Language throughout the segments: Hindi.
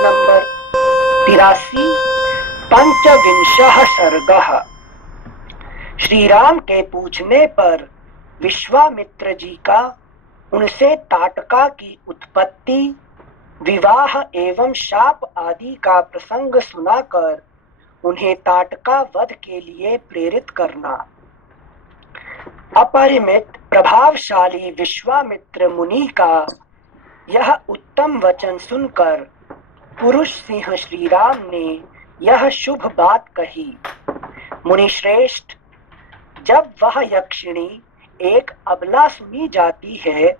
नंबर 83 पंचविंशः सर्गः। श्री राम के पूछने पर विश्वामित्र जी का उनसे ताटका की उत्पत्ति, विवाह एवं शाप आदि का प्रसंग सुनाकर उन्हें ताटका वध के लिए प्रेरित करना। अपरिमित प्रभावशाली विश्वामित्र मुनि का यह उत्तम वचन सुनकर पुरुष सिंह श्री राम ने यह शुभ बात कही। मुनि श्रेष्ठ, जब वह यक्षिणी एक अबला सुनी जाती है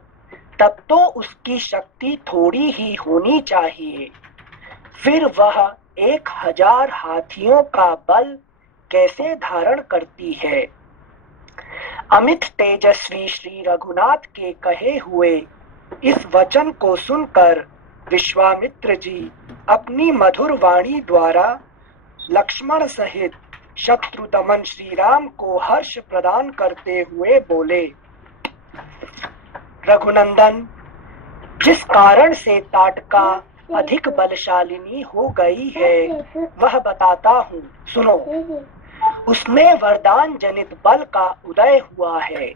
तब तो उसकी शक्ति थोड़ी ही होनी चाहिए, फिर वह 1000 हाथियों का बल कैसे धारण करती है। अमित तेजस्वी श्री रघुनाथ के कहे हुए इस वचन को सुनकर विश्वामित्र जी अपनी मधुर वाणी द्वारा लक्ष्मण सहित शत्रुदमन श्री राम को हर्ष प्रदान करते हुए बोले, रघुनंदन, जिस कारण से ताटका अधिक बलशालिनी हो गई है वह बताता हूँ, सुनो। उसमें वरदान जनित बल का उदय हुआ है,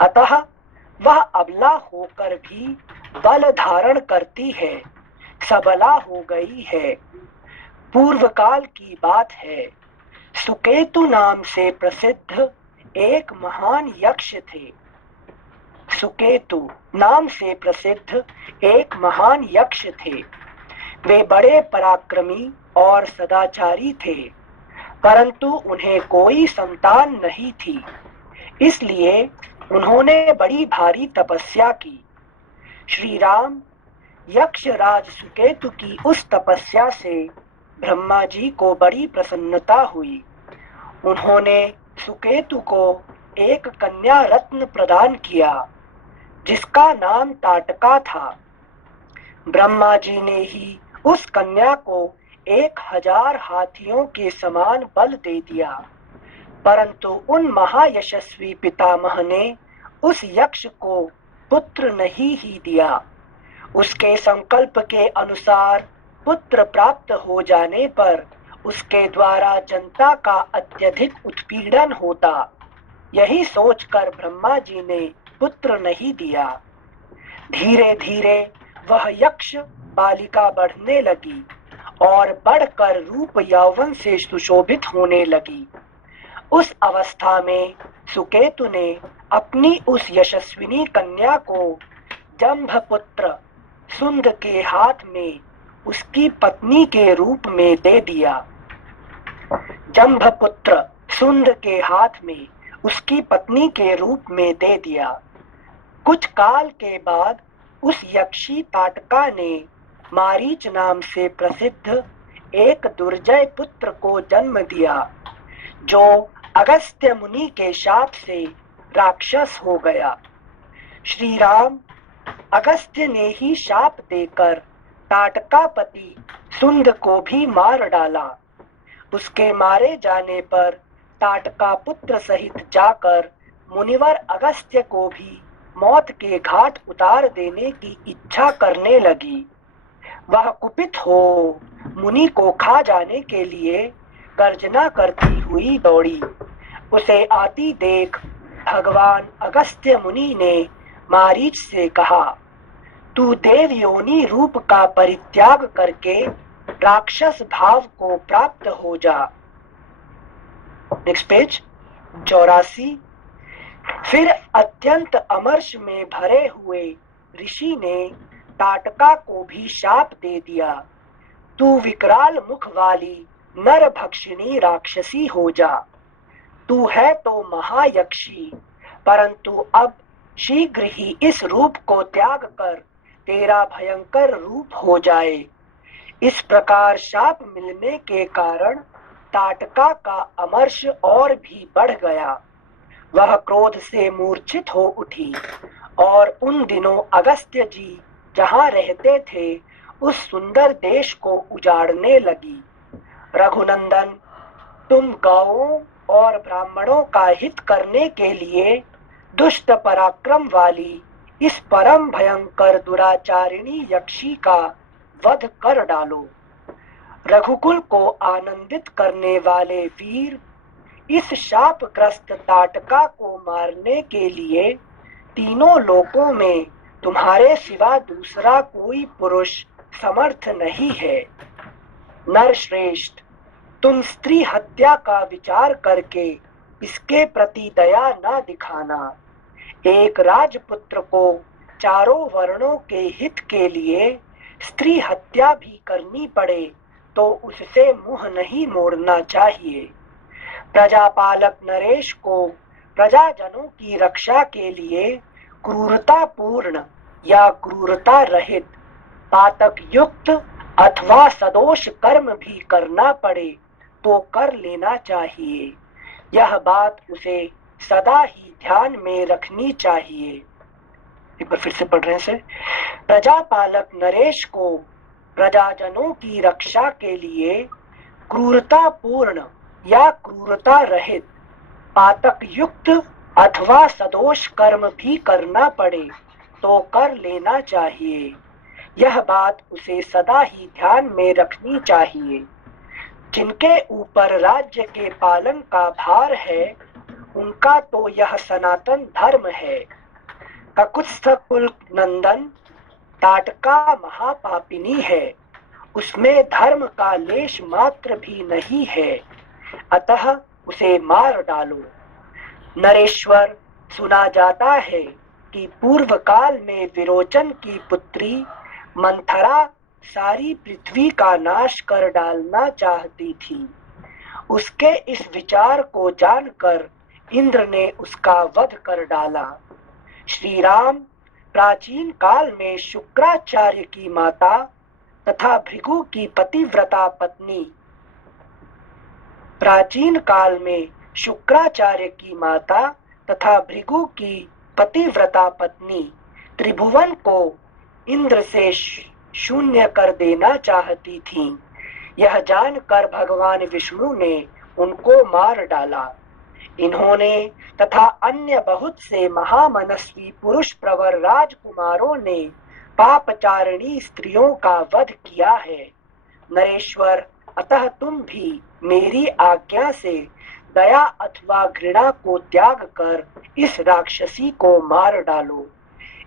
अतः वह अबला होकर भी बल धारण करती है, सबला हो गई है। पूर्व काल की बात है, सुकेतु नाम से प्रसिद्ध एक महान यक्ष थे। सुकेतु नाम से प्रसिद्ध एक महान यक्ष थे। वे बड़े पराक्रमी और सदाचारी थे, परंतु उन्हें कोई संतान नहीं थी। इसलिए उन्होंने बड़ी भारी तपस्या की। श्री राम यक्षराज सुकेतु की उस तपस्या से ब्रह्मा जी को बड़ी प्रसन्नता हुई। उन्होंने सुकेतु को एक कन्या रत्न प्रदान किया जिसका नाम ताटका था। ब्रह्मा जी ने ही उस कन्या को 1000 हाथियों के समान बल दे दिया, परंतु उन महायशस्वी पितामह ने उस यक्ष को पुत्र नहीं ही दिया। उसके संकल्प के अनुसार पुत्र प्राप्त हो जाने पर उसके द्वारा जनता का अत्यधिक उत्पीड़न होता, यही सोचकर ब्रह्मा जी ने पुत्र नहीं दिया। धीरे धीरे वह यक्ष बालिका बढ़ने लगी और बढ़कर रूप यौवन से सुशोभित होने लगी। उस अवस्था में सुकेतु ने अपनी उस यशस्विनी कन्या को जंभपुत्र सुंद के हाथ में उसकी पत्नी के रूप में दे दिया। जंभपुत्र सुंद के हाथ में उसकी पत्नी के रूप में दे दिया। कुछ काल के बाद उस यक्षी ताटका ने मारीच नाम से प्रसिद्ध एक दुर्जय पुत्र को जन्म दिया, जो अगस्त्य मुनि के शाप से राक्षस हो गया। श्री राम अगस्त्य ने ही शाप देकर ताटकापति सुंद को भी मार डाला। उसके मारे जाने पर ताटका पुत्र सहित जाकर मुनिवर अगस्त्य को भी मौत के घाट उतार देने की इच्छा करने लगी। वह कुपित हो मुनि को खा जाने के लिए गर्जना करती हुई दौड़ी। उसे आती देख भगवान अगस्त्य मुनि ने मारीच से कहा, तू देव योनि रूप का परित्याग करके राक्षस भाव को प्राप्त हो जा। Next page 84। फिर अत्यंत अमर्ष में भरे हुए ऋषि ने ताटका को भी शाप दे दिया, तू विकराल मुख वाली नर भक्षिणी राक्षसी हो जा। तू है तो महायक्षी, परंतु अब शीघ्र ही इस रूप को त्याग कर तेरा भयंकर रूप हो जाए। इस प्रकार शाप मिलने के कारण ताटका का अमर्ष और भी बढ़ गया। वह क्रोध से मूर्छित हो उठी और उन दिनों अगस्त्य जी जहाँ रहते थे उस सुंदर देश को उजाड़ने लगी। रघुनंदन, तुम गौओं और ब्राह्मणों का हित करने के लिए दुष्ट पराक्रम वाली इस परम भयंकर दुराचारिणी यक्षी का वध कर डालो। रघुकुल को आनंदित करने वाले वीर, इस शापग्रस्त ताटका को मारने के लिए तीनों लोकों में तुम्हारे सिवा दूसरा कोई पुरुष समर्थ नहीं है। नरश्रेष्ठ, तुम स्त्री हत्या का विचार करके इसके प्रति दया न दिखाना। एक राजपुत्र को चारों वर्णों के हित के लिए स्त्री हत्या भी करनी पड़े तो उससे मुंह नहीं मोड़ना चाहिए। प्रजापालक नरेश को प्रजाजनों की रक्षा के लिए क्रूरतापूर्ण या क्रूरता रहित, पातक युक्त अथवा सदोष कर्म भी करना पड़े तो कर लेना चाहिए। यह बात उसे सदा ही ध्यान में रखनी चाहिए। एक बार फिर से पढ़ रहे हैं। प्रजापालक नरेश को प्रजाजनों की रक्षा के लिए क्रूरतापूर्ण या क्रूरता रहित, पातक युक्त अथवा सदोष कर्म भी करना पड़े तो कर लेना चाहिए। यह बात उसे सदा ही ध्यान में रखनी चाहिए। जिनके ऊपर राज्य के पालन का भार है, उनका तो यह सनातन धर्म है। ककुत्स्थ कुल नंदन ताटका महापापिनी है, उसमें धर्म का लेश मात्र भी नहीं है, अतः उसे मार डालो। नरेश्वर, सुना जाता है कि पूर्व काल में विरोचन की पुत्री मंथरा सारी पृथ्वी का नाश कर डालना चाहती थी। उसके इस विचार को जानकर इंद्र ने उसका वध कर डाला। श्री राम प्राचीन काल में शुक्राचार्य की माता तथा भृगु की पतिव्रता पत्नी प्राचीन काल में शुक्राचार्य की माता तथा भृगु की पतिव्रता पत्नी त्रिभुवन को इंद्र से शून्य कर देना चाहती थीं। यह जानकर भगवान विष्णु ने उनको मार डाला। इन्होंने तथा अन्य बहुत से महामनस्वी पुरुष प्रवर राजकुमारों ने पापचारिणी स्त्रियों का वध किया है। नरेश्वर, अतः तुम भी मेरी आज्ञा से दया अथवा घृणा को त्याग कर इस राक्षसी को मार डालो।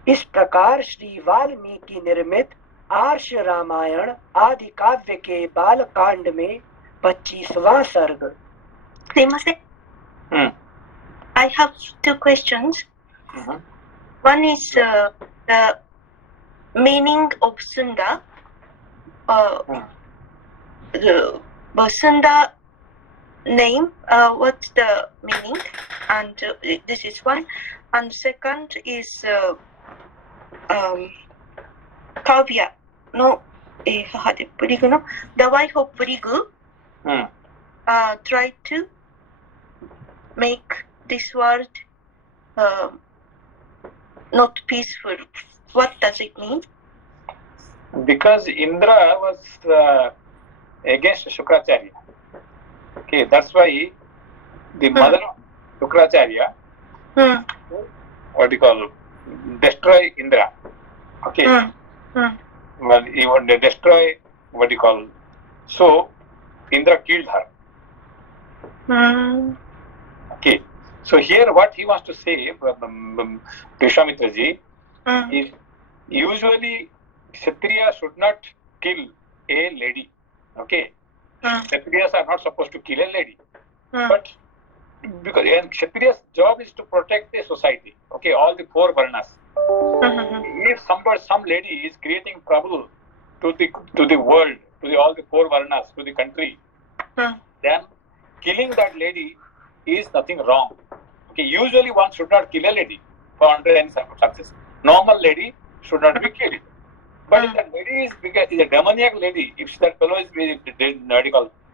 इस प्रकार श्री वाल्मीकि निर्मित आर्ष रामायण आदि काव्य के बाल कांड में 25वां सर्ग। I have two questions. One is the meaning of Sunda. The Sunda name, what's the meaning? And this is one. And second is Kavya. No, Purigu, no? The wife of Purigu tried to make this world not peaceful. What does it mean? Because Indra was against Shukracharya. Okay, that's why the mother of Shukracharya, what do you call, destroy Indra. Okay. Well, he wanted to destroy, what do you call, so Indra killed her. Okay. So here what he wants to say, Vishwamitra ji, is usually Kshatriya should not kill a lady. Okay. Kshatriyas are not supposed to kill a lady. But because Kshatriya's job is to protect the society. Okay, all the four varnas. If some lady is creating trouble to the world, to all the four varnas, to the country, then killing that lady is nothing wrong. Okay, usually one should not kill a lady for under any circumstances. Normal lady should not be killed. But if that lady is a demoniac lady, if that fellow is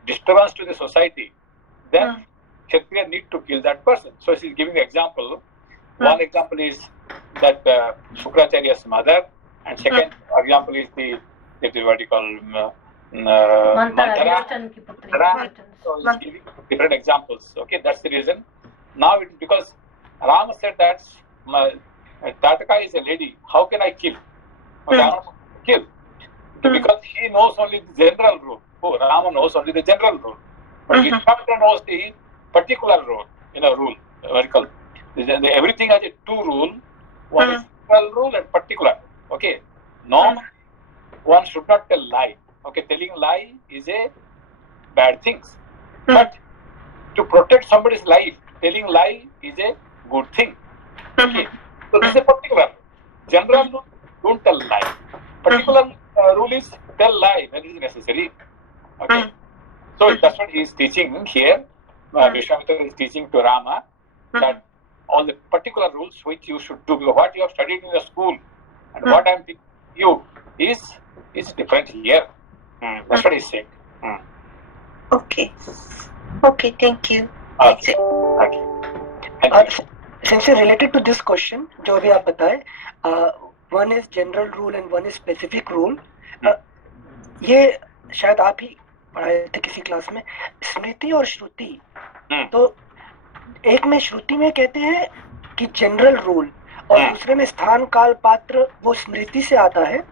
disturbance to the society, then Kshatriya need to kill that person. So she is giving an example. One example is that Shukracharya's mother, and second example is the what you call Manthara. So he's giving different examples. Okay, that's the reason. Now it because Rama said that Tataka is a lady. How can I kill? Okay, I want to kill. because he knows only the general rule. Oh, Rama knows only the general rule, but Vishwamitra knows the particular rule. Rule, vertical. Everything has a two rule. One is general rule and particular. Okay. Normally, one should not tell lie. Okay, telling lie is a bad thing. But to protect somebody's life, telling lie is a good thing. Okay. So this is a particular. General rule, don't tell lie. Particular rule is tell lie when it is necessary. Okay. So that's what he is teaching here. Vishwamitra is teaching to Rama that all the particular rules which you should do, what you have studied in the school and what I am teaching you is different here. That's what he is saying. Okay. Okay, thank you. That's it. Okay. Thank you. Since related to this question, जो अभी आप बताए, one is general rule and one is specific rule. ये शायद आप ही पढ़ाए थे किसी क्लास में, स्मृति और श्रुति. तो एक में श्रुति में कहते हैं कि जनरल रूल और दूसरे में स्थान काल पात्र वो स्मृति से आता है.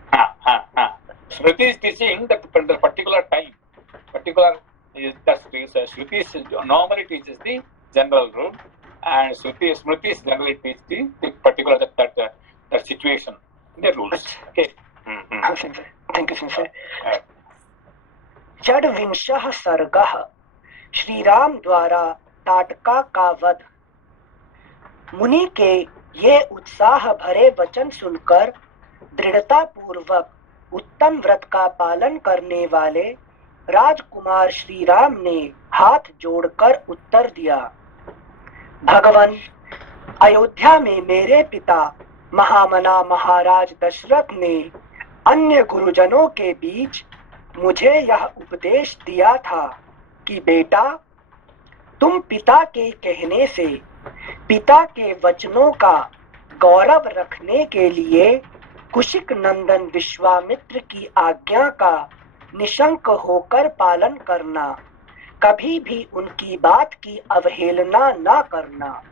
स्मृति is teaching that the particular time, particular is that Shruti normally teaches the general rule, and Smriti generally teach the particular that situation, the rules. Okay. Thank you, Sensei. षड्विंशः सर्गः श्री राम द्वारा ताटका का वध. मुनि के ये उत्साह भरे वचन सुनकर दृढ़ता पूर्वक उत्तम व्रत का पालन करने वाले राजकुमार श्री राम ने हाथ जोड़कर उत्तर दिया. भगवान, अयोध्या में मेरे पिता महामना महाराज दशरथ ने अन्य गुरुजनों के बीच मुझे यह उपदेश दिया था कि बेटा, तुम पिता के कहने से पिता के वचनों का गौरव रखने के लिए कुशिक नंदन विश्वामित्र की आज्ञा का निशंक होकर पालन करना, कभी भी उनकी बात की अवहेलना न करना.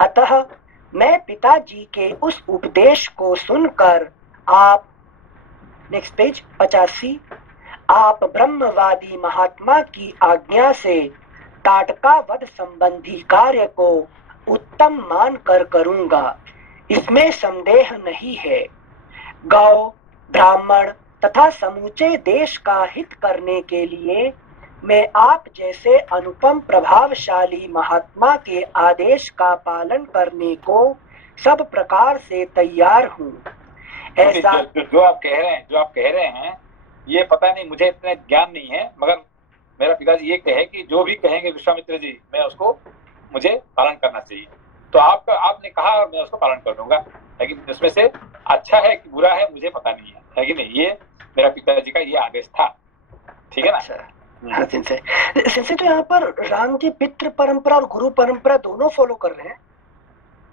अतः मैं पिताजी के उस उपदेश को सुनकर आप, नेक्स्ट पेज 85, आप ब्रह्मवादी महात्मा की आज्ञा से ताटका वध संबंधी कार्य को उत्तम मानकर करूंगा, इसमें संदेह नहीं है. गौ, ब्राह्मण तथा समूचे देश का हित करने के लिए मैं आप जैसे अनुपम प्रभावशाली महात्मा के आदेश का पालन करने को सब प्रकार से तैयार हूँ. ऐसा जो आप कह रहे हैं ये पता नहीं, मुझे इतना ज्ञान नहीं है, मगर मेरा पिताजी ये कहे कि जो भी कहेंगे विश्वामित्र जी मैं उसको मुझे पालन करना चाहिए. तो आपने कहा और मैं उसको पालन कर दूंगा, लेकिन इसमें से अच्छा है कि बुरा है मुझे पता नहीं है कि नहीं. ये मेरा पिताजी का ये आदेश था. ठीक है ना. हाँ सिंसे तो यहाँ पर राम जी पितृ परंपरा और गुरु परंपरा दोनों फॉलो कर रहे हैं.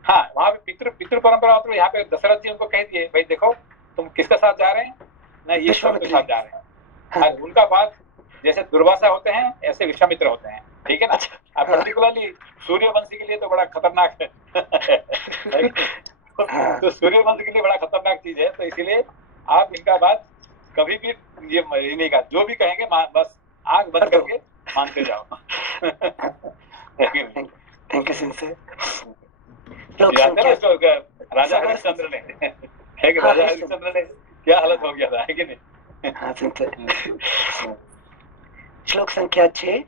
हाँ, वहाँ पे पितृ परंपरा मतलब यहाँ पे दशरथ जी उनको कह दिए, भाई देखो तुम किसके साथ जा रहे हैं ना, ये विश्वामित्र के साथ जा रहे हैं. हाँ. उनका बात जैसे दुर्वासा होते हैं ऐसे विश्वामित्र होते हैं. ठीक है ना. पर्टिकुलरली सूर्यवंशी के लिए तो बड़ा खतरनाक है. तो सूर्यवंश के लिए बड़ा खतरनाक चीज है, तो इसीलिए आप इनका बात कभी भी ये नहीं कहा, जो भी कहेंगे बस आंख बंद करके मानते जाओ. Thank you sensei. राजा हरिश्चंद्र ने क्या हालत हो गया था, है कि नहीं. हाँ सिंसे. श्लोक संख्या 6.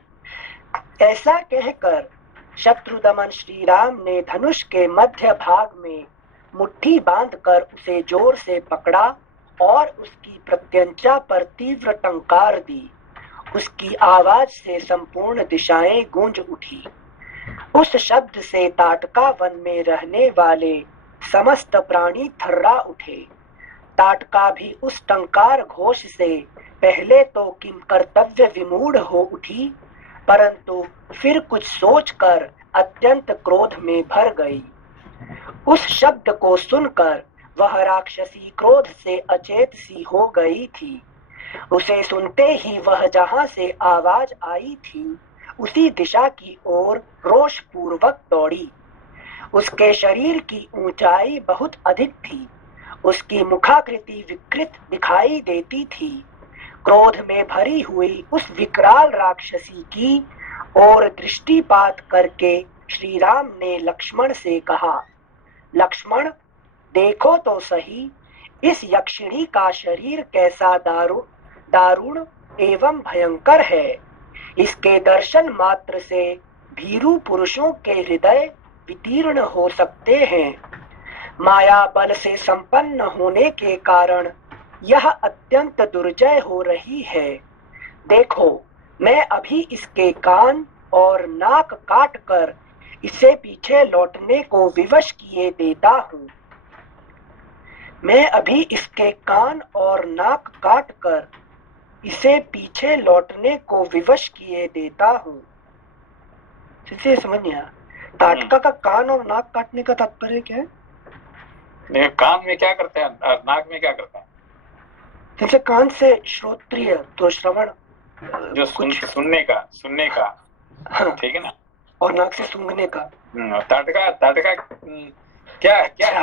ऐसा कहकर शत्रुदमन श्री राम ने धनुष के मध्य भाग में मुट्ठी बांधकर उसे जोर से पकड़ा और उसकी प्रत्यंचा पर तीव्र टंकार दी. उसकी आवाज से संपूर्ण दिशाएं गूंज उठी. उस शब्द से ताटका वन में रहने वाले समस्त प्राणी थर्रा उठे. ताटका भी उस टंकार घोष से पहले तो किम कर्तव्य विमूढ़ हो उठी, परंतु फिर कुछ सोचकर अत्यंत क्रोध में भर गई. उस शब्द को सुनकर वह राक्षसी क्रोध से अचेत सी हो गई थी. उसे सुनते ही वह जहां से आवाज आई थी उसी दिशा की ओर रोष पूर्वक दौड़ी. उसके शरीर की ऊंचाई बहुत अधिक थी. उसकी मुखाकृति विकृत दिखाई देती थी। क्रोध में भरी हुई उस विकराल राक्षसी की और दृष्टिपात करके श्री राम ने लक्ष्मण से कहा, लक्ष्मण, देखो तो सही, इस यक्षिणी का शरीर कैसा दारुण एवं भयंकर है। इसके दर्शन मात्र से भीरू पुरुषों के हृदय वितीर्ण हो सकते हैं। माया बल से संपन्न होने के कारण यह अत्यंत दुर्जय हो रही है। देखो, मैं अभी इसके कान और नाक काट कर इसे पीछे लौटने को विवश किए देता हूँ। मैं अभी इसके कान और नाक काट कर इसे पीछे लौटने को विवश किए देता हूँ। समझ नहीं आया, ताटका का कान और नाक काटने का तात्पर्य क्या है? नहीं, कान में क्या करते हैं, नाक में क्या करते हैं? जैसे कान से श्रोत्रिय, तो श्रवण, जो सुनने का, हाँ, ठीक है ना, और नाक से सूंघने का। ताटका क्या है?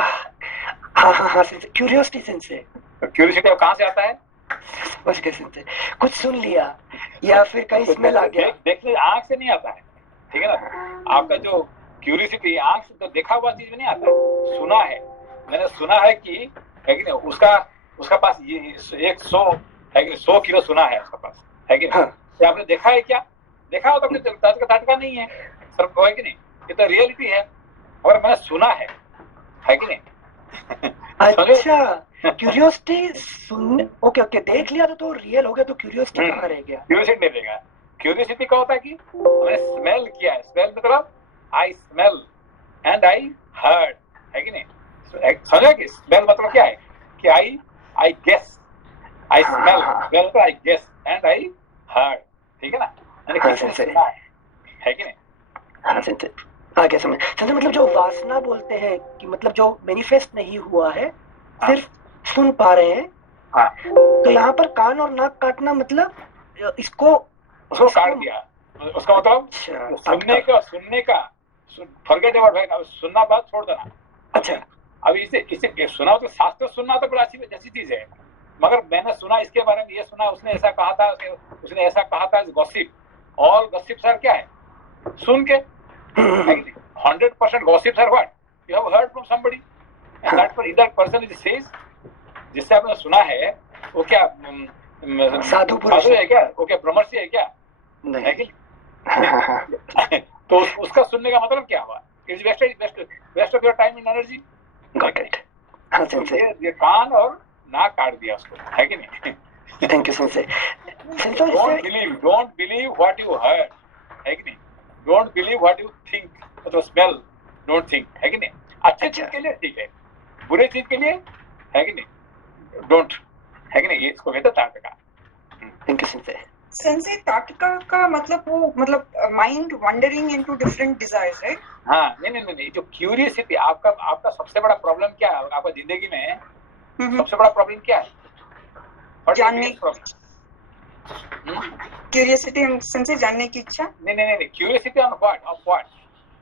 हाँ, क्यूरियोसिटी सेंस है। क्यूरियोसिटी अब कहाँ से आता है? समझ गए सेंस है, कुछ सुन लिया या फिर कहीं स्मेल आ गया। देखिए, आंख से नहीं आता है, ठीक है ना। आपका जो क्यूरियोसिटी आंख से तो देखा हुआ चीज में नहीं आता है, सुना है। मैंने सुना है कि, है कि नहीं, उसका पास ये 100 है कि 100 किलो सुना है उसका पास, है कि नहीं? हाँ। आपने देखा है क्या? देखा हो तो अपने ताटका नहीं है सर, है कि नहीं? ये तो रियलिटी है, और मैंने सुना है कि नहीं? अच्छा, क्यूरियोसिटी सुन, ओके, देख लिया तो रियल हो गया, तो क्यूरियोसिटी कहाँ रह गया? क्यूरियोसिटी नहीं रहेगा। क्यूरियोसिटी क्या होता है कि मैंने स्मेल किया है, स्मेल मतलब I smell and I heard, है कि नहीं? समझा कि स्मेल मतलब क्या है कि I guess, I smell, smell मतलब I guess and I heard, ठीक है ना? मैंने किसी ने सुना है कि नहीं? हाँ सेंस आगे समझ। मतलब जो वासना बोलते हैं कि मतलब जो मैनिफेस्ट नहीं हुआ है, सिर्फ सुन पा रहे हैं। हाँ। तो यहाँ पर कान और नाक काटना मतलब उसको काट दिया, उसका मतलब सुनने का फॉरगेट अबाउट, सुनना बात छोड़ देना। अच्छा, अभी इसे सुना तो शास्त्र सुनना तो बड़ा अच्छी चीज है, मगर मैंने सुना इसके बारे में, ये सुना उसने ऐसा कहा था, उसने ऐसा कहा था, गॉसिप। ऑल गॉसिप्स आर क्या है? सुन के। 100% gossips are what you have heard from somebody, and that person is says, जिससे आपने सुना है वो क्या साधु है क्या? वो क्या ब्रह्मर्षि है क्या? नहीं है कि? तो उसका सुनने का मतलब क्या हुआ? Is waste of your time and energy. Got it. हाँ सेंसे, ये कान और नाक काट दिया उसको, है कि नहीं? Thank you sensei. Don't believe what you heard, है कि नहीं? Don't believe what you think, मतलब स्मेल, डोंट थिंक, है कि नहीं? अच्छे चीज के लिए ठीक है, बुरे चीज के लिए, है कि नहीं, डोंट, है कि नहीं? ये इसको कहते हैं ताटका। Thank you sensei. सेंसे ताटका का मतलब वो मतलब mind wandering into different desires, right? हाँ, नहीं, जो क्यूरियोसिटी, आपका सबसे बड़ा प्रॉब्लम क्या है आपका जिंदगी में? सबसे बड़ा प्रॉब्लम क्या है? जानने, क्यूरियोसिटी सेंसे, जानने की इच्छा। नहीं, क्यूरियोसिटी ऑन व्हाट?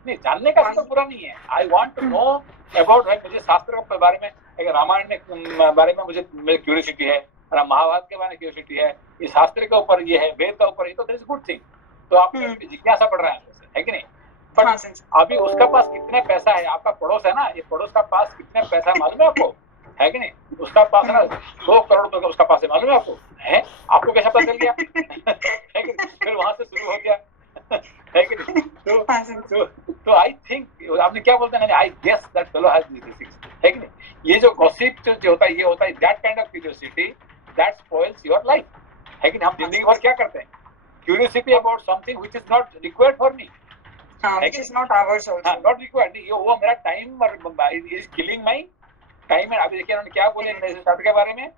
नहीं, जानने का तो बुरा नहीं है। I want to know about, मुझे शास्त्र के बारे में, रामायण के बारे में मुझे क्यूरियोसिटी है, महाभारत के बारे में क्यूरियोसिटी है, ये शास्त्र के ऊपर ये है, वेद के ऊपर ये, तो दैट इज गुड थिंग। तो आप जिज्ञासा पढ़ रहे हैं, है कि नहीं? पर अभी उसका पास कितने पैसा है? आपका पड़ोस है ना, ये पड़ोस का पास कितने पैसा मालूम है आपको? है कि नहीं? उसका पास है ना 100 करोड़ तो उसका पास है, मालूम है आपको? है, आपको कैसे पता चल गया? है कि नहीं? फिर वहां से शुरू हो गया, है कि नहीं? तो आई थिंक आपने क्या बोलते हैं, I guess that fellow has this things, है कि नहीं? ये जो गॉसिप जो होता है, ये होता है that kind of curiosity that spoils your life, है कि नहीं? हम जिंदगी भर क्या करते हैं? Curiosity about something which is not required for me, which is not hours also, not required. ये वो मेरा टाइम और इज किलिंग माय टाइम। अभी देखिए उन्होंने क्या बोले स्टार्ट के बारे में,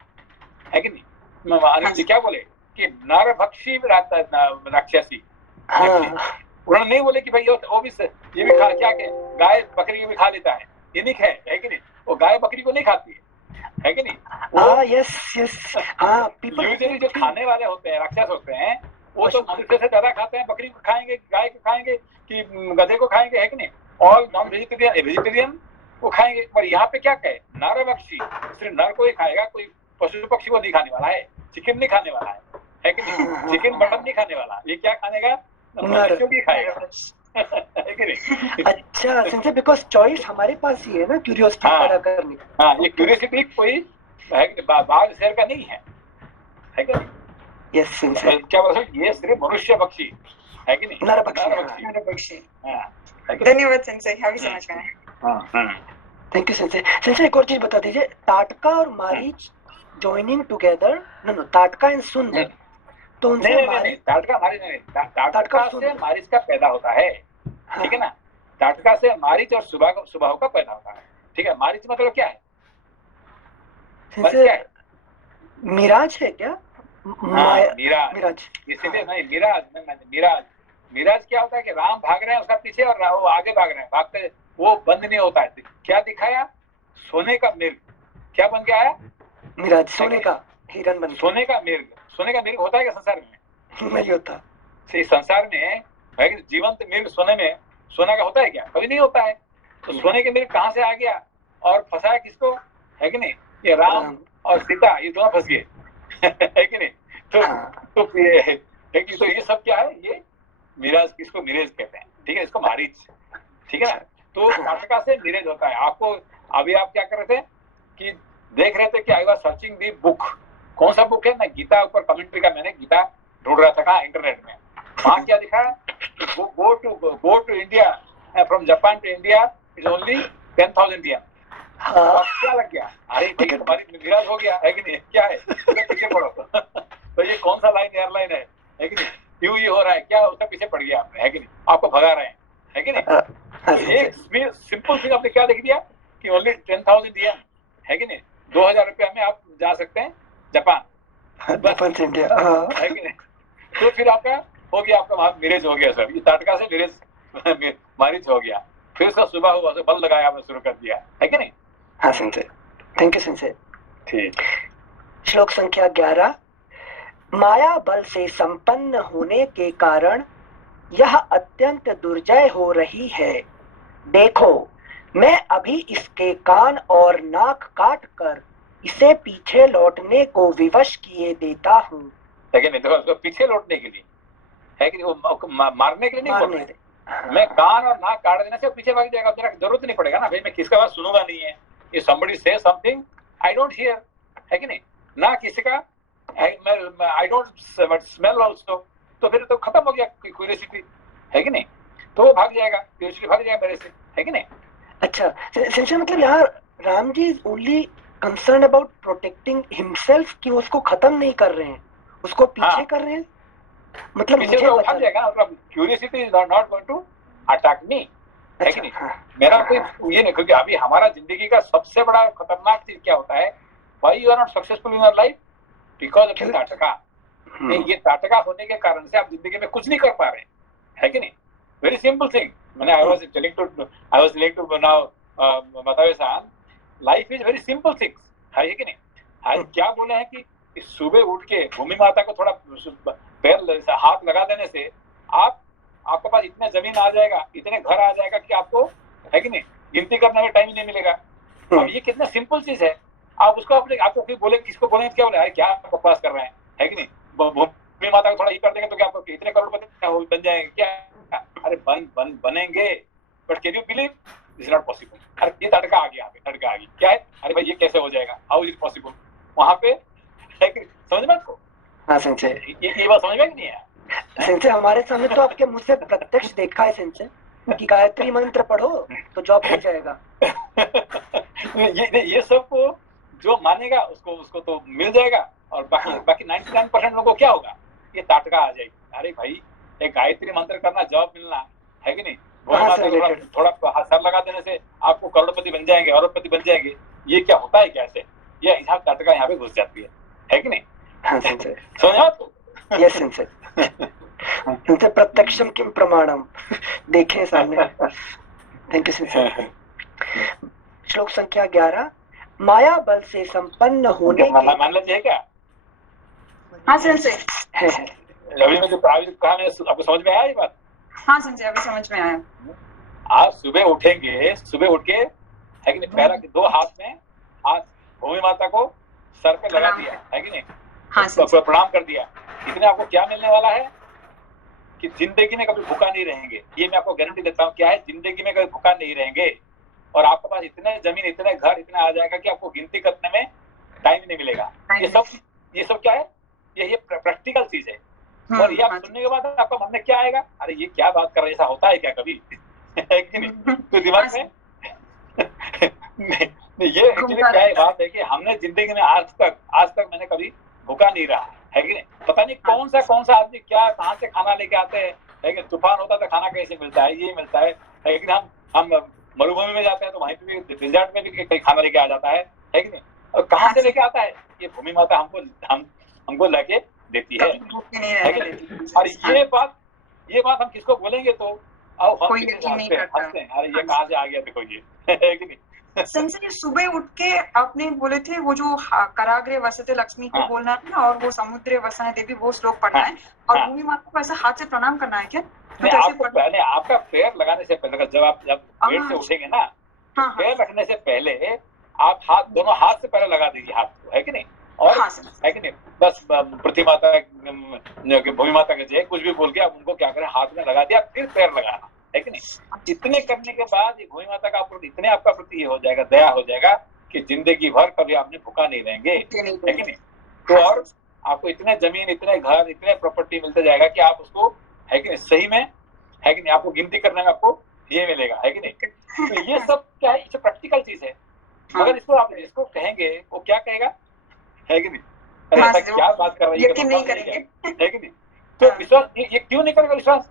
है कि नहीं? आनंद जी क्या बोले कि नरभक्षी राक्षसी, उन्होंने नहीं बोले कि भाई वो भी ये भी खा, क्या के गाय बकरी को भी खा लेता है, ये नहीं है कि नहीं? वो गाय बकरी को नहीं खाती है कि नहीं? यूजुअली जो खाने वाले होते हैं, राक्षस होते हैं, वो तो मनुष्य से ज्यादा खाते हैं। बकरी को खाएंगे, गाय को खाएंगे, कि गधे को खाएंगे, है कि नहीं? ऑल नॉन वेजिटेरियन वो खाएंगे। पर यहाँ पे क्या कहे, नर भक्षी, सिर्फ नर को ही खाएगा, कोई पशु पक्षी को नहीं खाने वाला है, चिकन नहीं खाने वाला है कि नहीं, चिकन मटन नहीं खाने वाला, ये क्या खानेगा, मनुष्यों की खाएगा है कि नहीं। अच्छा सिंसे बिकॉज चॉइस हमारे पास ही है ना क्यूरियोसिटी पैदा करने। हाँ, ये क्यूरियोसिटी कोई बाघ शेर का नहीं है कि नहीं। यस सिंसे, क्या बोल सकते, ये सिर्फ मनुष्य पक्षी है कि नहीं, नर पक्षी। धन्यवाद सेंसे, अभी समझ में आया। Thank you sensei. सेंसे एक और चीज बता दीजिए, ताटका और Maricha joining together, no Tataka and son, तो उनसे नहीं, ताटका मारीच नहीं, ताटका से मारीच का पैदा होता है, ठीक है ना। ताटका से मारीच और सुबाहु का पैदा होता है, ठीक है। मारीच मतलब क्या है, मिराज है क्या? मिराज, इसीलिए नहीं, मिराज क्या होता है कि राम भाग रहे हैं उसका पीछे और वो आगे भाग रहे हैं, भागते वो बंद नहीं होता है। क्या दिखाया, सोने का मिर्ग, क्या बन के आया, मिराज, सोने का हिरन बन, सोने का मिर्ग होता है क्या संसार में? नहीं होता। इस संसार में जीवंत मिर्ग सोने में, सोना का होता है क्या? कभी नहीं होता है। तो सोने के मिर्ग कहाँ से आ गया और फंसाया किसको, है कि नहीं, ये राम और सीता, ये दोनों फंस गए है कि नहीं। तो ये सब क्या है, ये मिराज, किसको मिरेज कहते हैं, ठीक है, इसको मारीच, ठीक है ना। तो ताटका से मिरेज होता है। आपको अभी आप क्या कर रहे थे कि देख रहे थे कि I was searching the book, कौन सा बुक है ना, गीता ऊपर कमेंट्री का, मैंने गीता ढूंढ रहा था कहाँ, इंटरनेट में। वहां क्या दिखा, go to India, from Japan to India is only 10,000 yen। क्या लग गया, अरे भाई तुम्हारी मिराज हो गया है कि नहीं, क्या है, पीछे पड़ो तो ये कौन सा लाइन एयरलाइन है कि नहीं, क्यों ये हो रहा है, क्या उसका पीछे पड़ गया आपने, है कि नहीं, आपको भगा रहे हैं, है कि नहीं। एक सिंपल थिंग आपने क्या देख दिया कि ओनली 10,000 yen, है कि नहीं, 2,000 रुपया में आप जा सकते हैं जापान, से इंडिया, है कि नहीं। तो फिर आपका हो गया, आपका वहां मिरेज हो गया सर, ये ताटका से मिरेज मारिच हो गया, फिर उसका सुबह हुआ तो बल लगाया, आपने शुरू कर दिया, है कि नहीं। हाँ सेंसे, थैंक यू सेंसे। ठीक। श्लोक संख्या 11, माया बल से संपन्न होने के कारण यह अत्यंत दुर्जय हो रही है। देखो, मैं अभी इसके कान और नाक काट कर इसे पीछे लौटने को विवश किए देता हूँ। लेकिन तो पीछे लौटने के लिए है कि वो मारने के लिए नहीं बोल रहे। मैं कान और नाक काट देने से पीछे भाग जाएगा, मेरा जरूरत नहीं पड़ेगा ना भाई, मैं किसका बात सुनूंगा नहीं है। If somebody says something, I don't hear, है कि नहीं, ना किसी का I don't smell also, तो फिर तो खत्म हो गया क्यूरियोसिटी, है कि नहीं, तो वो भाग जाएगा, क्यूरियोसिटी भाग जाएगा मेरे से, है कि नहीं। अच्छा सेंसे, मतलब यहाँ Ram ji is only concern about protecting himself, कि उसको खत्म नहीं कर रहे हैं, उसको पीछे कर रहे हैं, मतलब मुझे तो भाग जाएगा, मतलब curiosity is not going to attack me, है कि नहीं। मेरा कोई ये नहीं, क्योंकि अभी हमारा जिंदगी का सबसे बड़ा खतरनाक चीज क्या होता है, why you are not successful in your life, because of ताटका। ये ताटका होने के कारण से आप जिंदगी में कुछ नहीं कर पा रहे, है कि नहीं। वेरी सिंपल थिंग, मैंने I was telling to now बतावे, life is very simple things, है कि नहीं। आज क्या बोले हैं कि सुबह उठ के भूमि माता को थोड़ा पैर हाथ लगा देने से आपके पास इतने जमीन आ जाएगा, इतने घर आ जाएगा कि आपको, है कि नहीं, गिनती करने में टाइम नहीं मिलेगा। अब ये कितना सिंपल चीज है, आप उसको अपने आपको कोई बोले, किसको बोले क्या बोले, अरे क्या बकवास कर रहे हैं, है कि नहीं, भूमि माता को थोड़ा ये कर देंगे तो क्या आपको इतने करोड़पति बन जाएंगे क्या, अरे बनेंगे, but can you believe this is not possible. अरे ये तड़का आ गया, तड़का आ गई, क्या है, अरे भाई ये कैसे हो जाएगा, हाउ इज इट पॉसिबल, वहां पे समझ में आपको। हाँ सेंसे, ये बात समझ में नहीं है सेंसे, हमारे सामने तो आपके मुंह से प्रत्यक्ष देखा है सेंसे कि गायत्री मंत्र पढ़ो तो जॉब मिल जाएगा। ये सब को जो मानेगा उसको तो मिल जाएगा, और बाकी 99% लोगों को क्या होगा, ये ताटका आ जाएगी। अरे भाई, एक गायत्री मंत्र करना, जॉब मिलना, है कि नहीं, थोड़ा सर लगा देने से आपको करोड़पति बन जाएंगे, अरबपति बन जाएंगे, ये क्या होता है, कैसे, ये ताटका यहाँ पे घुस जाती है कि नहीं। हाँ सेंसे, समझ आपको। यस सेंसे, सेंसे प्रत्यक्षम किम प्रमाणम, देखें सामने। Thank you sensei. श्लोक संख्या 11, माया बल से संपन्न होने के, मान लीजिए क्या। हाँ सेंसे, अभी मैं जो कहा मैं आपको समझ में आया ये बात। हाँ सेंसे, अभी समझ में आया। आप सुबह उठेंगे, सुबह उठ के है कि नहीं। पहला कि 2 हाथ में हाथ भूमि माता को सर पे लगा दिया, है कि नहीं, हाँ तो प्रणाम कर दिया। इसमें आपको क्या मिलने वाला है कि जिंदगी में कभी भूखा नहीं रहेंगे। ये मैं आपको गारंटी देता हूँ। क्या है, जिंदगी में कभी भूखा नहीं रहेंगे और आपके पास इतने जमीन, इतने घर, इतना आ जाएगा कि आपको गिनती करने में टाइम नहीं मिलेगा। ये सब क्या है, ये प्रैक्टिकल चीज है। और ये आप सुनने के बाद आपका मन में क्या आएगा, अरे ये क्या बात कर रहे हैं, ऐसा होता है क्या कभी? है कि नहीं? तो दिमाग में नहीं, ये एक्चुअली क्या बात है कि हमने जिंदगी में आज तक मैंने कभी भूखा नहीं रहा, है कि नहीं। पता नहीं कौन सा आदमी क्या कहाँ से खाना लेके आते हैं, लेकिन तूफान होता तो खाना कैसे मिलता है, ये मिलता है। लेकिन हम मरुभूमि में जाते हैं तो वहीं पे भी, डिजर्ट में भी कहीं खाना लेके आ जाता है कि नहीं। और कहाँ से लेके आता है, ये भूमि माता हमको लेके देती है कि नहीं। और ये बात हम किसको बोलेंगे तो अब हम हंसते हैं, अरे ये कहाँ से आ गया देखो ये, है कि नहीं। संजय, सुबह उठ के आपने बोले थे वो जो कराग्रे वसते लक्ष्मी को बोलना है ना, और वो समुद्र वसने देवी वो श्लोक पढ़ना है, और भूमि माता को ऐसा हाथ से प्रणाम करना है क्या? तो आपको पहले आपका पैर लगाने से पहले, जब बेड से उठेंगे ना, पैर रखने से पहले आप दोनों हाथ से पहले लगा दीजिए हाथ को, है कि नहीं। और है कि नहीं, बस पृथ्वी माता भूमि माता के जय कुछ भी बोल के आप उनको क्या करें, हाथ में लगा दिया, फिर पैर लगाना, है कि नहीं। इतने करने के बाद ये भूमि माता का इतने आपका प्रति ये हो जाएगा, दया हो जाएगा कि जिंदगी भर कभी आपने भूखा नहीं रहेंगे, है कि नहीं। तो और आपको इतने जमीन, इतने घर, इतने प्रॉपर्टी मिलते जाएगा कि आप उसको, है कि नहीं, सही में, है कि नहीं, आपको गिनती करने में आपको ये मिलेगा, है कि नहीं। तो ये सब क्या है, ये प्रैक्टिकल चीज है। मगर इसको आप जिसको कहेंगे वो क्या कहेगा, है कि नहीं, अरे ऐसा क्या बात कर रही है, यकीन नहीं करेंगे, है कि नहीं। तो विश्वास ये क्यों नहीं करेगा विश्वास,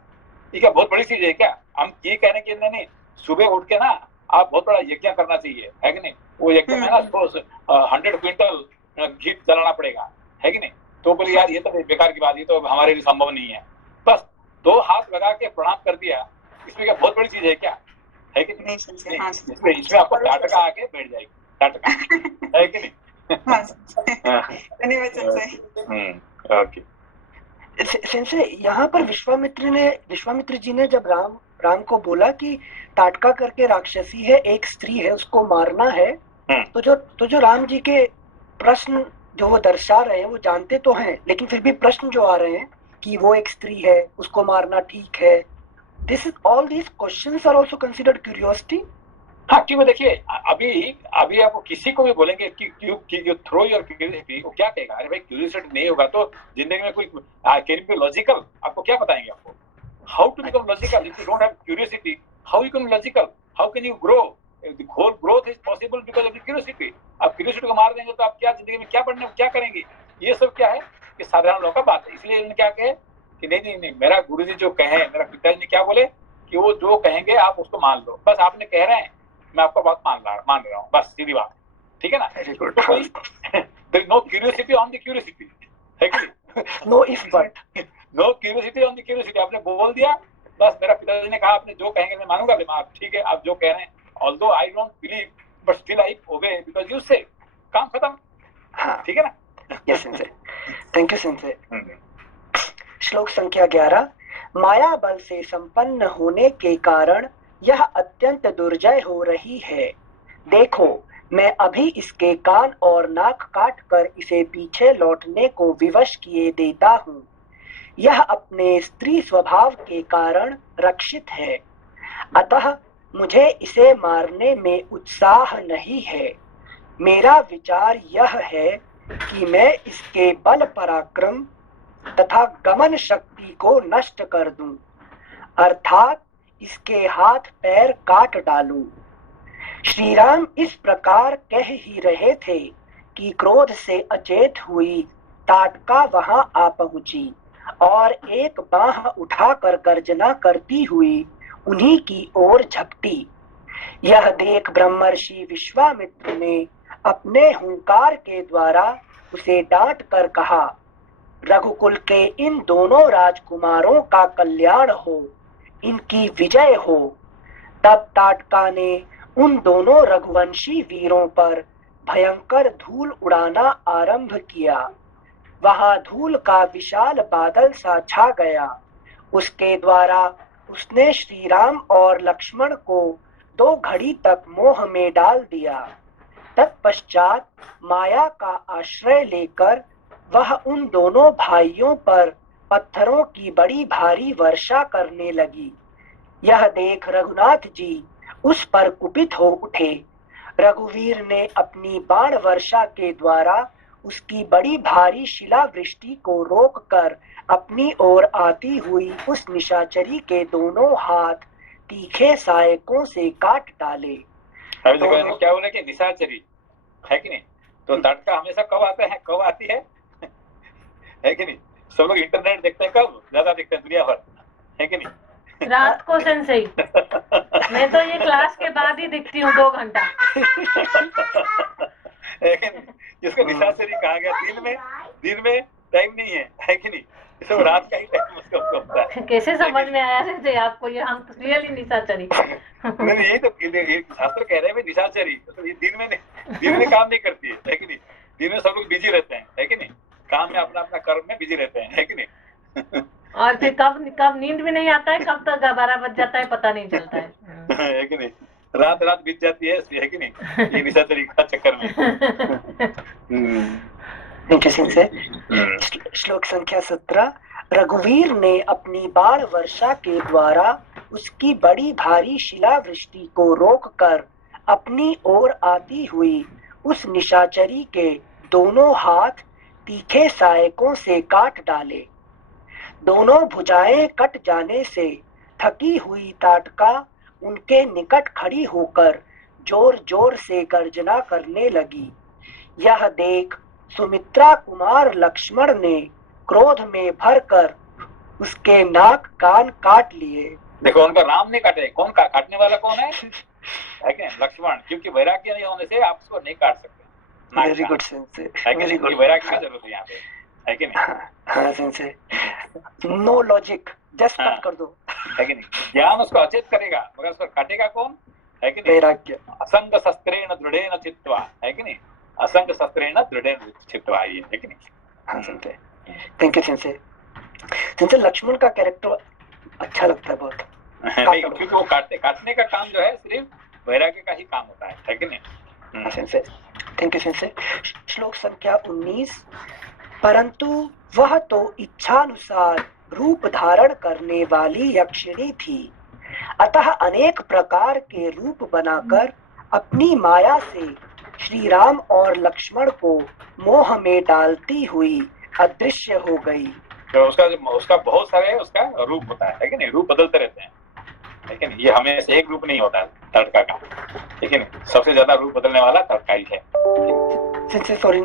ये क्या बहुत बड़ी चीज है क्या। हम ये कहने के नहीं, सुबह उठ के ना आप बहुत बड़ा यज्ञ करना चाहिए, है कि नहीं। वो यज्ञ में ना 100 क्विंटल घी जलाना पड़ेगा, है कि नहीं। तो बोले यार ये तो बेकार की बात, ये तो हमारे लिए संभव नहीं है। बस 2 हाथ लगा के प्रणाम कर दिया, इसमें क्या बहुत बड़ी चीज है क्या, है कि नहीं। इसमें आपको टाटका आके बैठ जाएगी, टाटका, है कि नहीं। ओके। सेंसे यहाँ पर विश्वामित्र जी ने जब राम को बोला कि टाटका करके राक्षसी है, एक स्त्री है, उसको मारना है, तो जो राम जी के प्रश्न जो वो दर्शा रहे हैं वो जानते तो हैं, लेकिन फिर भी प्रश्न जो आ रहे हैं कि वो एक स्त्री है, उसको मारना ठीक है, all these questions are also considered curiosity। हाँ, क्यों देखिए, अभी आपको किसी को भी बोलेंगे कि यू थ्रो योर क्यूरियोसिटी, वो क्या कहेगा, अरे भाई क्यूरियोसिटी नहीं होगा तो जिंदगी में कोई कैन बी लॉजिकल, आपको क्या बताएंगे आपको, how to become logical. If you don't have curiosity, how you can logical, how can you grow. The whole growth is possible because of curiosity. आप क्यूरियोसिटी को मार देंगे तो आप क्या जिंदगी में क्या पढ़ने, क्या करेंगे। ये सब क्या है कि साधारण लोगों का बात है। इसलिए उन्होंने क्या कहे कि नहीं, मेरा गुरुजी जो कहे, मेरा पिताजी ने क्या बोले कि वो जो कहेंगे आप उसको मान लो, बस आपने कह रहे हैं मैं आपको बात मान रहा हूँ, बस सीधी बात, ठीक है ना। तो कोई no curiosity on the curiosity, है कि नहीं। No if but, no curiosity on the curiosity. आपने बोल दिया, बस मेरा पिताजी ने कहा, आपने जो कहेंगे मैं मानूंगा, आप ठीक है, आप जो कह रहे हैं, although I don't believe but still I obey because you say, काम खत्म, ठीक है ना। Yes sensei, thank you sensei. श्लोक संख्या 11। माया बल से संपन्न होने के कारण यह अत्यंत दुर्जय हो रही है। देखो, मैं अभी इसके कान और नाक काट कर इसे पीछे लौटने को विवश किए देता हूँ। यह अपने स्त्री स्वभाव के कारण रक्षित है, अतः मुझे इसे मारने में उत्साह नहीं है। मेरा विचार यह है कि मैं इसके बल पराक्रम तथा गमन शक्ति को नष्ट कर दूं, अर्थात इसके हाथ पैर काट डालूं। श्री राम इस प्रकार कह ही रहे थे कि क्रोध से अचेत हुई ताटका वहां आ पहुंची और एक बाह उठाकर गर्जना करती हुई उन्हीं की ओर झपटी। यह देख ब्रह्मर्षि विश्वामित्र ने अपने हुंकार के द्वारा उसे डांट कर कहा, रघुकुल के इन दोनों राजकुमारों का कल्याण हो, इनकी विजय हो। तब ताटका ने उन दोनों रघुवंशी वीरों पर भयंकर धूल उड़ाना आरंभ किया। वहां धूल का विशाल बादल सा छा गया। उसके द्वारा उसने श्री राम और लक्ष्मण को 2 घड़ी तक मोह में डाल दिया। तत्पश्चात माया का आश्रय लेकर वह उन दोनों भाइयों पर पत्थरों की बड़ी भारी वर्षा करने लगी। यह देख रघुनाथ जी उस पर कुपित हो उठे। रघुवीर ने अपनी बाण वर्षा के द्वारा उसकी बड़ी भारी शिलावृष्टि को रोककर अपनी ओर आती हुई उस निशाचरी के दोनों हाथ तीखे सहायकों से काट डाले। क्या बोले कि निशाचरी है कि नहीं, तो तटका हमेशा कब आता है, कब आती है कि नहीं। सब लोग इंटरनेट देखते हैं, कब ज्यादा देखते हैं दुनिया भर, है कि नहीं, रात को सेंसे ही। मैं तो ये क्लास के बाद ही दिखती हूँ 2 घंटा। जिसको निशाचरी कहा गया, दिन में टाइम नहीं है कि नहीं, इसको रात का ही टाइम उसको होता है। कैसे समझ में आया थे आपको ये, हम तो रियली निशाचरी। नहीं, यही तो शास्त्र कह रहे हैं निशाचरी, तो ये दिन में काम नहीं करती है कि नहीं। दिन में सब लोग बिजी रहते हैं, है कि नहीं, काम में अपना अपना कर्म में बिजी रहते हैं, है कि नहीं। और फिर कब नींद भी नहीं आता है, कब तक 12 बज जाता है पता नहीं चलता है कि नहीं, रात बीत जाती है कि नहीं, ये निशाचरी का चक्कर में। इंटरेस्टिंग से श्लोक संख्या 17। रघुवीर ने अपनी बाण वर्षा के द्वारा उसकी बड़ी भारी शिलावृष्टि को रोककर अपनी ओर आती हुई उस निशाचरी के दोनों हाथ तीखे सहायकों से काट डाले। दोनों भुजाएं कट जाने से थकी हुई ताटका उनके निकट खड़ी होकर जोर जोर से गर्जना करने लगी। यह देख सुमित्रा कुमार लक्ष्मण ने क्रोध में भरकर उसके नाक कान काट लिए। देखो, उनका राम ने काटे, कौन काटने वाला कौन है कि लक्ष्मण, क्योंकि वैराग्य नहीं होने से आप उसको नहीं काट सकते। Very good sensei, very good. वैराग्य की जरूरत है यहाँ पे, है कि नहीं। हाँ sensei, no logic, just cut कर दो, है कि नहीं। ज्ञान उसको अचेत करेगा, मगर उसको काटेगा कौन, है कि नहीं। वैराग्य। असंग शस्त्रेण दृढ़ेन चित्वा, है कि नहीं, असंग शस्त्रेण दृढ़ेन चित्वा, ये है कि नहीं। हाँ sensei, thank you sensei. Sensei Lakshman का कैरेक्टर अच्छा लगता है बहुत। नहीं, क्योंकि वो काटने का काम जो है सिर्फ वैराग्य का ही काम होता है कि नहीं। Sensei, thank you sensei. श्लोक संख्या 19। परंतु वह तो इच्छानुसार रूप धारण करने वाली यक्षिणी थी, अतः अनेक प्रकार के रूप बनाकर अपनी माया से श्री राम और लक्ष्मण को मोह में डालती हुई अदृश्य हो गई। तो उसका बहुत सारे उसका रूप होता है कि नहीं, रूप बदलते रहते हैं, लेकिन ये हमेशा एक रूप नहीं होता है तड़का का, ठीक है नहीं। सबसे ज्यादा रूप बदलने वाला तड़का ही है। सॉरी,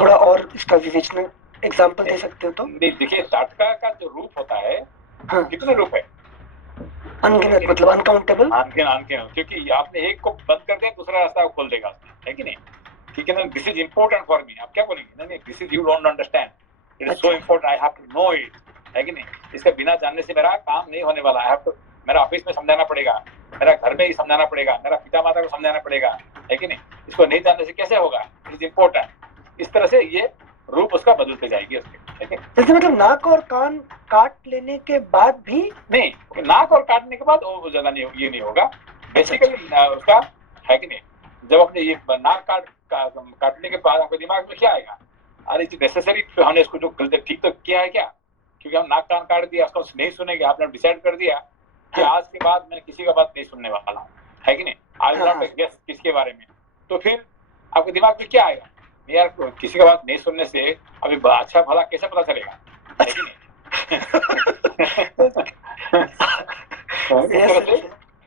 थोड़ा और इसका विवेचना एग्जांपल दे सकते हो तो। देखिए, तड़का का जो रूप होता है, हाँ। कितने रूप है, अनगिनत, मतलब अनकाउंटेबल। अनगिनत, क्योंकि आपने एक को बंद कर दिया, दूसरा रास्ता खोल देगा, है कि नहीं। ठीक है ना, this is important for me. आप क्या बोलेंगे, नहीं, this is you don't understand, it is so important, I have to know it, है कि नहीं। इसके बिना जानने से मेरा काम नहीं होने वाला। आई हैव टू, मेरा ऑफिस में समझाना पड़ेगा, मेरा घर में ही समझाना पड़ेगा, मेरा पिता माता को समझाना पड़ेगा, है कि नहीं। इसको नहीं जानने से कैसे होगा, इट इज इम्पोर्टेंट। इस तरह से ये रूप उसका बदलते जाएगी उसके, ठीक है। जैसे मतलब नाक और कान काट लेने के बाद भी नहीं, नाक और काटने के बाद वो ज्यादा नहीं, ये नहीं होगा बेसिकली उसका, है कि नहीं। जब अपने ये नाक काटने के बाद आपके दिमाग में क्या आएगा, अरे नेसेसरी हमने इसको जो ठीक तो किया है क्या, क्योंकि हम नाक कान काट दिया, उसको नहीं सुनेंगे। आपने डिसाइड कर दिया कि आज के बाद मैं किसी का बात नहीं सुनने वाला हूँ, है कि नहीं। आई विल नॉट गेस किसके बारे में। तो फिर आपके दिमाग में क्या आएगा, यार किसी का बात नहीं सुनने से अभी अच्छा भला कैसे पता चलेगा, है कि नहीं।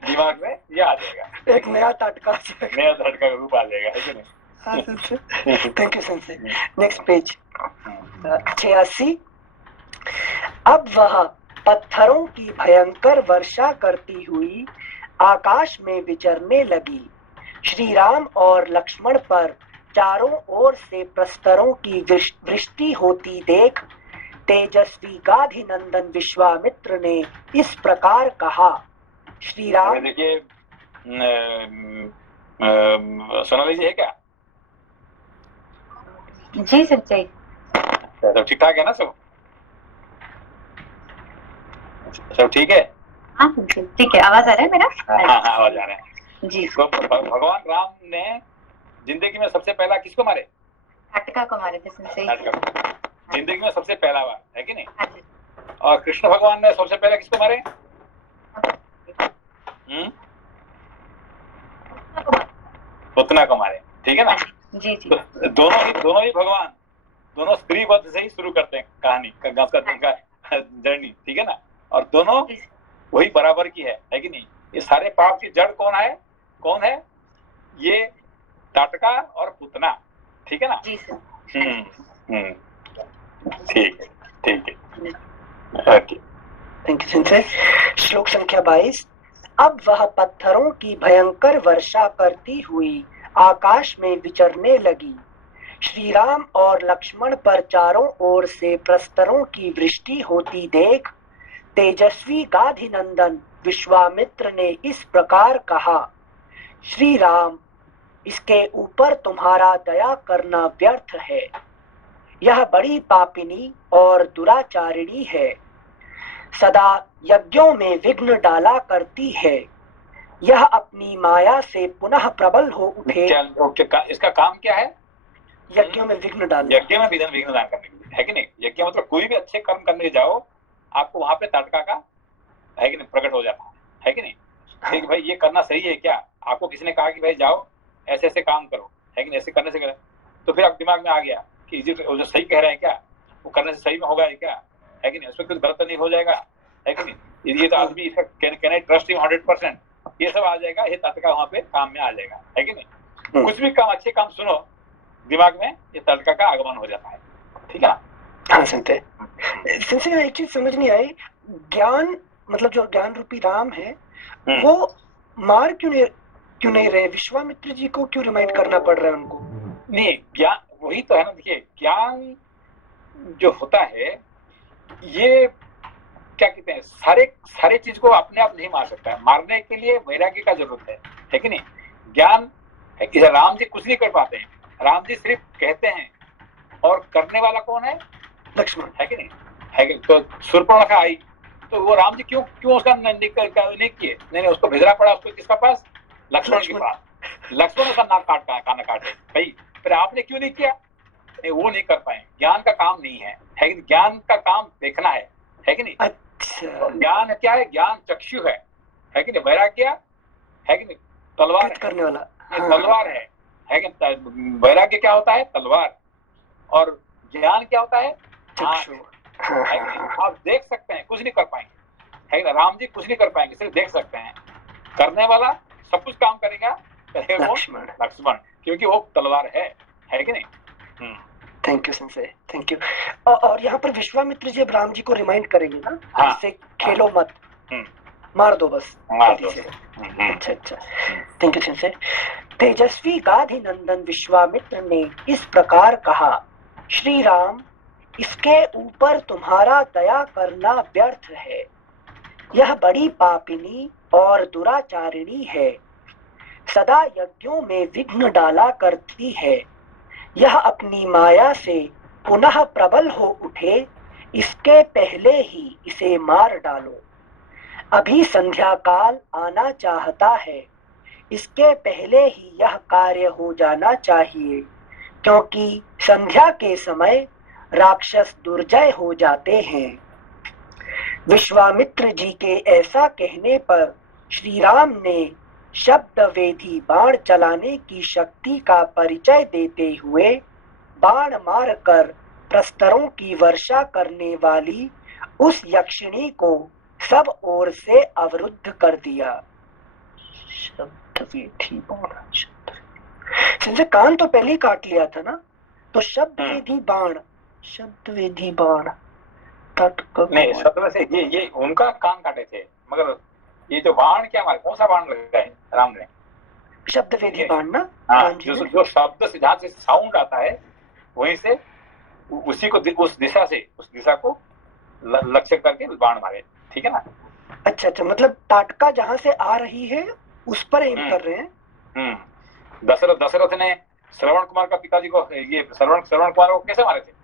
दिमाग में ये आ जाएगा, एक नया तटका का रूप आ जाएगा, है कि नहीं। Thank you sensei. Next page 86। अब वह पत्थरों की भयंकर वर्षा करती हुई आकाश में विचरने लगी। श्री राम और लक्ष्मण पर चारों ओर से प्रस्तरों की वृष्टि होती देख तेजस्वी गाधिनंदन विश्वामित्र ने इस प्रकार कहा। श्री राम, देखिए, सोनाली जी है क्या? जी सच्चाई, सब ठीक ठाक है ना, सब ठीक है? हाँ ठीक है। आवाज आ रहा है मेरा? हाँ, आवाज आ रहा है। जी तो भगवान राम ने जिंदगी में सबसे पहला किसको मारे? ताटका को मारे थे सेंसेई। ताटका। जिंदगी में सबसे पहला बार, है कि नहीं? हाँ जी। और कृष्ण भगवान ने सबसे पहले किसको मारे? पुतना को मारे, ठीक है ना? जी जी। तो दोनों ही भगवान दोनों स्त्री वध से ही शुरू करते हैं कहानी का जर्नी, ठीक है ना? और दोनों वही बराबर की है कि नहीं? ये सारे पाप की जड़ कौन है? ये ताटका और पुतना, ठीक है ना? जी सर। ठीक है। Okay, thank you sensei. श्लोक संख्या 22। अब वह पत्थरों की भयंकर वर्षा करती हुई आकाश में विचरने लगी। श्री राम और लक्ष्मण पर चारों ओर से प्रस्तरों की वृष्टि होती देख तेजस्वी गाधिनंदन विश्वामित्र ने इस प्रकार कहा, श्री राम, इसके ऊपर तुम्हारा दया करना व्यर्थ है। यह बड़ी पापिनी और दुराचारिणी है, सदा यज्ञों में विघ्न डाला करती है। यह अपनी माया से पुनः प्रबल हो उठे। इसका काम क्या है? यज्ञों में विघ्न डालना। यज्ञ में विघ्न दान करने के लिए, है कि नहीं? यज्ञ मतलब कोई भी अच्छे कर्म करने जाओ, आपको वहां पे ताटका का, है कि नहीं, प्रकट हो जाता है कि नहीं? कि भाई ये करना सही है क्या? आपको किसी ने कहा कि भाई जाओ ऐसे ऐसे काम करो, है कि नहीं? ऐसे करने से तो फिर आप दिमाग में आ गया कि जो सही कह रहे हैं क्या, वो करने से सही में होगा क्या, है कि नहीं? उसमें कुछ गलत तो नहीं हो जाएगा, है कि नहीं? ये तो आदमी कैन आई ट्रस्ट हिम 100%, ये सब आ जाएगा, ये ताटका वहां पे काम में आ जाएगा, है कि नहीं? कुछ भी काम, अच्छे काम सुनो, दिमाग में ये ताटका का आगमन हो जाता है, ठीक है ना? हाँ सुनते। एक चीज समझ नहीं आई, ज्ञान मतलब जो ज्ञान रूपी राम है वो मार क्यों नहीं रहे? विश्वामित्र जी को क्यों रिमाइंड करना पड़ रहा है उनको? नहीं, ज्ञान वही तो है ना। देखिए, ज्ञान जो होता है ये क्या कहते हैं, सारे चीज को अपने आप नहीं मार सकता है, मारने के लिए वैराग्य का जरूरत है कि नहीं? ज्ञान है कि राम जी कुछ नहीं कर पाते हैं, राम जी सिर्फ कहते हैं, और करने वाला कौन है? लक्ष्मण, है कि नहीं? है कि तो शूर्पणखा आई तो वो राम जी क्यों उसका नहीं किए? नहीं, उसको भेजना पड़ा, उसको किसका पास? लक्ष्मण के पास। लक्ष्मण उसका नाक कान काटे भाई, फिर आपने क्यों नहीं किया? नहीं, वो नहीं कर पाए। ज्ञान का काम नहीं है कि ज्ञान का काम देखना है कि नहीं? अच्छा, ज्ञान क्या है? ज्ञान चक्षु है कि नहीं? वैराग्य है कि नहीं? तलवार करने वाला, तलवार है कि वैराग्य क्या होता है? तलवार। और ज्ञान क्या होता है? चक्षु। आप देख सकते हैं, कुछ नहीं कर पाएंगे, है ना? राम जी कुछ नहीं कर पाएंगे, सिर्फ देख सकते हैं। करने वाला सब कुछ काम करेगा लक्ष्मण, क्योंकि वो तलवार है कि नहीं? Thank you Sanjay, thank you. और यहाँ पर विश्वामित्र जी अब राम जी को रिमाइंड करेंगे ना, हाँ, इससे खेलो मत, मार दो बस, मार दो। अच्छा, थैंक यू संजय। तेजस्वी गाधिनंदन विश्वामित्र ने इस प्रकार कहा, श्री राम, इसके ऊपर तुम्हारा दया करना व्यर्थ है। यह बड़ी पापिनी और दुराचारिणी है, सदा यज्ञों में विघ्न डाला करती है। यह अपनी माया से पुनः प्रबल हो उठे, इसके पहले ही इसे मार डालो। अभी संध्या काल आना चाहता है, इसके पहले ही यह कार्य हो जाना चाहिए, क्योंकि संध्या के समय राक्षस दुर्जय हो जाते हैं। विश्वामित्र जी के ऐसा कहने पर श्री राम ने शब्द वेधी बाण चलाने की शक्ति का परिचय देते हुए बाण मारकर प्रस्तरों की वर्षा करने वाली उस यक्षिणी को सब ओर से अवरुद्ध कर दिया। शब्द वेधी बाण, संजय कान तो पहले ही काट लिया था ना, तो शब्द वेधी बाण, शब्द वेधी बाण नहीं, शब्द में से ये उनका कान काटे थे, मगर ये जो बाण क्या मारे, कौन सा बाण लगा है राम ने? शब्द वेधी बाण ना। हाँ, जो शब्द से, जहाँ से साउंड आता है वहीं से उसी को उस दिशा को लक्ष्य करके बाण मारे, ठीक है ना? अच्छा, मतलब ताटका जहाँ से आ रही है उस पर एम कर रहे हैं। दशरथ ने श्रवण कुमार का पिताजी को, ये श्रवण कुमार को कैसे मारे थे?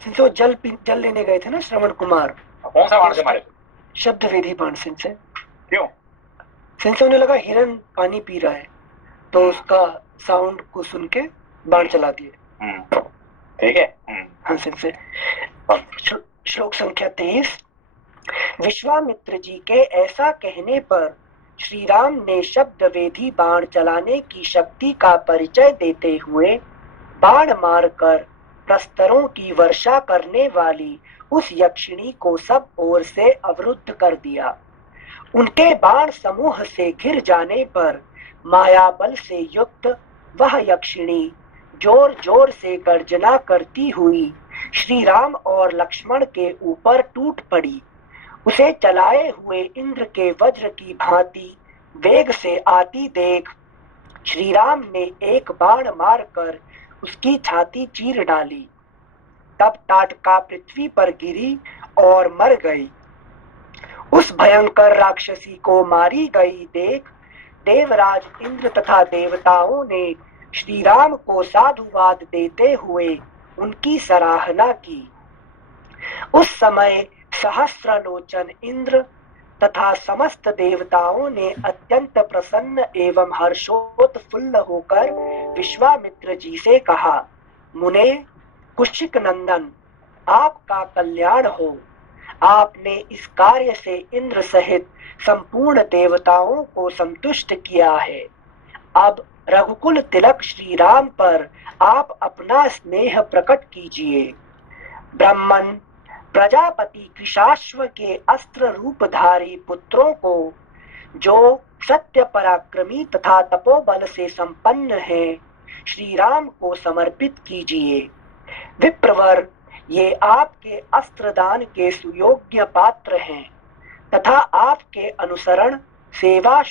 तो जल लेने गए थे ना श्रवण कुमार। कौन सा बाण से मारे थे? शब्द वेधी बाण से। क्यों? सेंसे उन्हें लगा हिरन पानी पी रहा है, तो उसका साउंड को सुन के बाण चला दिए। ठीक है। हाँ सेंसे। श्लोक संख्या 23। विश्वामित्र जी के ऐसा कहने पर श्री राम ने शब्द वेधी बाण चलाने की शक्ति का परिचय देते हुए बाण मारकर प्रस्तरों की वर्षा करने वाली उस यक्षिणी को सब ओर से अवरुद्ध कर दिया। उनके बाण समूह से घिर जाने पर माया बल से युक्त वह यक्षिणी जोर जोर से गर्जना करती हुई श्री राम और लक्ष्मण के ऊपर टूट पड़ी। उसे चलाए हुए इंद्र के वज्र की भांति वेग से आती देख श्री राम ने एक बाण मारकर उसकी छाती चीर डाली। तब ताटका पृथ्वी पर गिरी और मर गई। उस भयंकर राक्षसी को मारी गई देख देवराज इंद्र तथा देवताओं ने श्री राम को साधुवाद देते हुए उनकी सराहना की। उस समय सहस्रलोचन इंद्र तथा समस्त देवताओं ने अत्यंत प्रसन्न एवं हर्षोत्फुल्ल होकर विश्वामित्र जी से कहा, मुने कुशिक नंदन, आपका कल्याण हो। आपने इस कार्य से इंद्र सहित संपूर्ण देवताओं को संतुष्ट किया है। अब रघुकुल तिलक श्री राम पर आप अपना स्नेह प्रकट कीजिए। ब्राह्मण प्रजापति कृशाश्व के अस्त्र रूपधारी पुत्रों को, जो सत्य पराक्रमी तथा तपोबल से संपन्न हैं, श्री राम को समर्पित कीजिए। विप्रवर, ये आपके अस्त्रदान के सुयोग्य पात्र हैं तथा आपके अनुसरण सेवा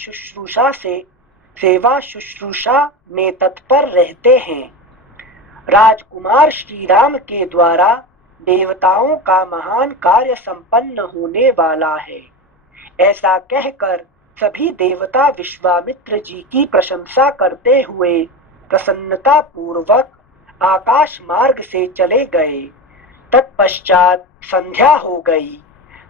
शुश्रूषा में तत्पर रहते हैं। राजकुमार श्री राम के द्वारा देवताओं का महान कार्य संपन्न होने वाला है। ऐसा कहकर सभी देवता विश्वामित्र जी की प्रशंसा करते हुए प्रसन्नता पूर्वक आकाश मार्ग से चले गए। तत्पश्चात संध्या हो गई।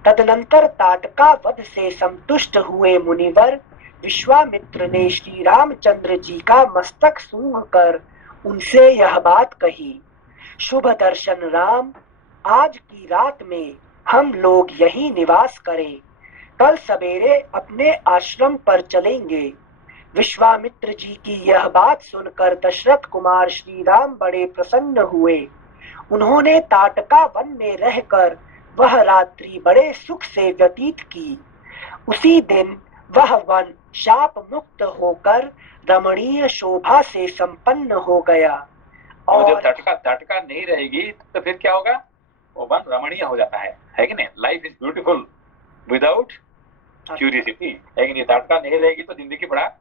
तदनंतर ताटका वध से संतुष्ट हुए मुनिवर विश्वामित्र ने श्री रामचंद्र जी का मस्तक सूंघ कर उनसे यह बात कही, शुभ दर्शन राम, आज की रात में हम लोग यहीं निवास करें। कल सवेरे अपने आश्रम पर चलेंगे। विश्वामित्र जी की यह बात सुनकर दशरथ कुमार श्री राम बड़े प्रसन्न हुए। उन्होंने ताटका वन में रहकर वह रात्रि बड़े सुख से व्यतीत की। उसी दिन वह वन शाप मुक्त होकर रमणीय शोभा से संपन्न हो गया। और जब ताटका नहीं रहेगी तो फिर क्या होगा? वो वन रमणीय हो जाता है कि नहीं? Life is beautiful without curiosity, है कि नहीं? ताटका नहीं रहेगी तो जिंदगी बड़ा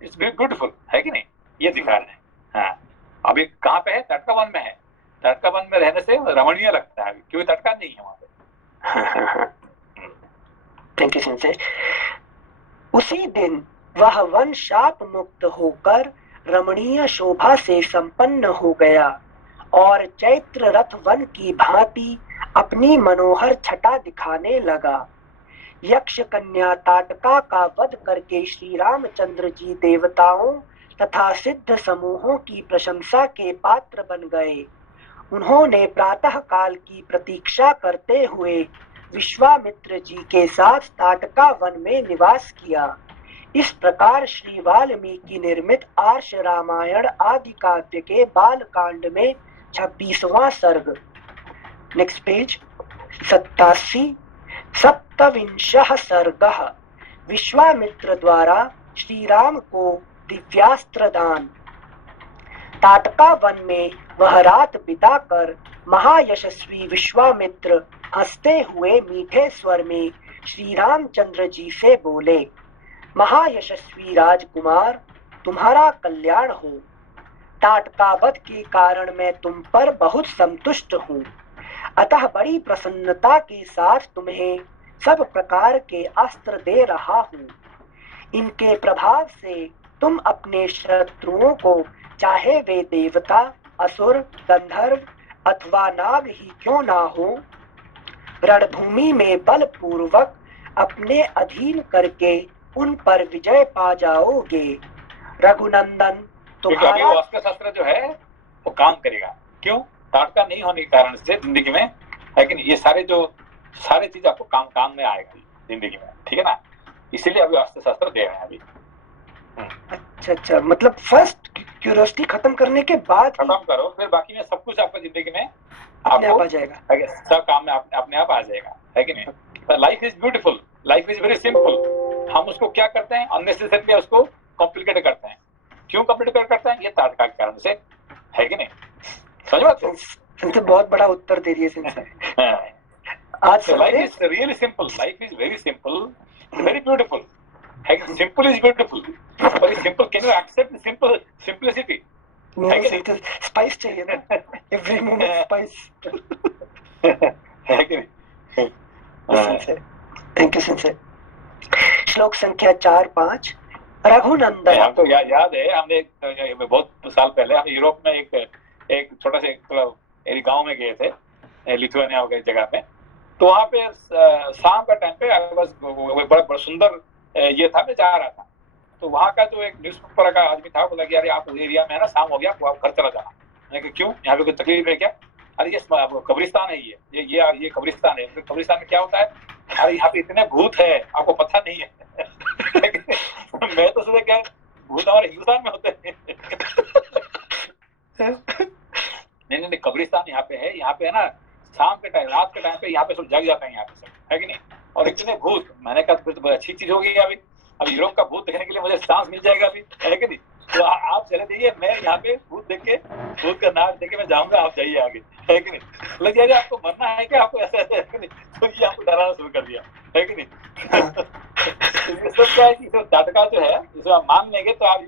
इट्स ब्यूटीफुल, है कि नहीं? ये दिखा रहे हैं। हाँ, अभी कहाँ पे है? ताटका वन में है। ताटका वन में रहने से रमणीय लगता है क्योंकि ताटका नहीं है वहां पे। Thank you sensei. उसी दिन वह वन शाप मुक्त होकर रमणीय शोभा से संपन्न हो गया और चैत्र रथ वन की भांति अपनी मनोहर छटा दिखाने लगा। यक्ष कन्या ताटका का वध करके श्री रामचंद्र जी देवताओं तथा सिद्ध समूहों की प्रशंसा के पात्र बन गए। उन्होंने प्रातः काल की प्रतीक्षा करते हुए विश्वामित्र जी के साथ ताटका वन में निवास किया। इस प्रकार श्री वाल्मीकि निर्मित आर्ष रामायण आदि काव्य के बाल कांड में 26वां सर्ग। Next page 87। सप्तविंशः सर्गः। विश्वामित्र द्वारा श्री राम को दिव्यास्त्र दान। ताटका वन में वह रात बिताकर महायशस्वी विश्वामित्र हंसते हुए मीठे स्वर में श्री रामचंद्र जी से बोले, महायशस्वी राजकुमार, तुम्हारा कल्याण हो। ताटका वध के कारण मैं तुम पर बहुत संतुष्ट हूँ, अतः बड़ी प्रसन्नता के साथ तुम्हें सब प्रकार के अस्त्र दे रहा हूँ। इनके प्रभाव से तुम अपने शत्रुओं को, चाहे वे देवता, असुर, गंधर्व अथवा नाग ही क्यों ना हो, रणभूमि में बलपूर्वक अपने अधीन करके उन पर विजय पा जाओगे। रघुनंदन क्योंकि अभी तुम्हारा वो अस्त्र शस्त्र जो है वो काम करेगा। क्यों? ताटका नहीं होने के कारण से जिंदगी में, है कि नहीं, ये सारे चीज आपको काम में आएगा जिंदगी में, ठीक है ना। इसीलिए अभी अस्त्र शस्त्र दे रहे हैं अभी। अच्छा, मतलब फर्स्ट क्यूरियोसिटी खत्म करने के बाद खत्म करो, फिर बाकी में सब कुछ आपको जिंदगी में अपने आप आपको आ जाएगा। सब काम में अपने आप आ जाएगा, है कि नहीं। Life is beautiful, life is very simple. हम उसको क्या करते हैं, अननेसेसरली उसको कॉम्प्लिकेट करते हैं। क्यों कॉम्प्लिकेट करते हैं? ये ताटका के कारण से, है कि नहीं। समझ बात को? सिंसे बहुत बड़ा उत्तर दे दिए सिंसे। आज लाइफ संदेश is really simple, life is very simple, very beautiful, है कि सिंपल इज ब्यूटीफुल। और simple, can you accept simple simplicity, है कि नहीं। स्पाइस चाहिए ना, एवरी मोमेंट स्पाइस, है कि नहीं। Thank you sensei. श्लोक संख्या 4-5। रघुनंदन हमको याद है, हमने बहुत साल पहले हम यूरोप में एक छोटा सा एक गांव में गए थे, लिथुआनिया वगैरह जगह में। तो वहाँ पे शाम का टाइम पे बस बड़ा सुंदर ये था, मैं जा रहा था। तो वहाँ का जो एक न्यूज़पेपर का आदमी था, बोला कि अरे आप एरिया में है ना, शाम हो गया, आप घर चला जाना। मैंने कहा क्यों, यहाँ पे कोई तकलीफ है क्या? अरे ये कब्रिस्तान है, ये कब्रिस्तान है। कब्रिस्तान में क्या होता है? अरे यहाँ पे इतने भूत है, आपको पता नहीं है। मैं तो सोचा क्या भूत हमारे हिंदुस्तान में होते हैं। नहीं, कब्रिस्तान यहाँ पे है ना, शाम के टाइम, रात के टाइम पे यहाँ पे सब जग जाते हैं यहाँ पे सब, है कि नहीं। और इतने भूत, मैंने कहा फिर तो अच्छी चीज होगी। अभी यूरोप का भूत देखने के लिए मुझे चांस मिल जाएगा अभी, है कि नहीं। तो आप चले जाइए, मैं यहाँ पे भूत देख के, भूत का नाच देख के मैं जाऊंगा, आप जाइए आगे, है कि नहीं। लग जाए आपको मरना है क्या, आपको ऐसा है कि नहीं। तो ये आपको डराना शुरू कर दिया, है कि नहीं। सब क्या है कि ताटका जो है, जिसे आप मान लेंगे तो आप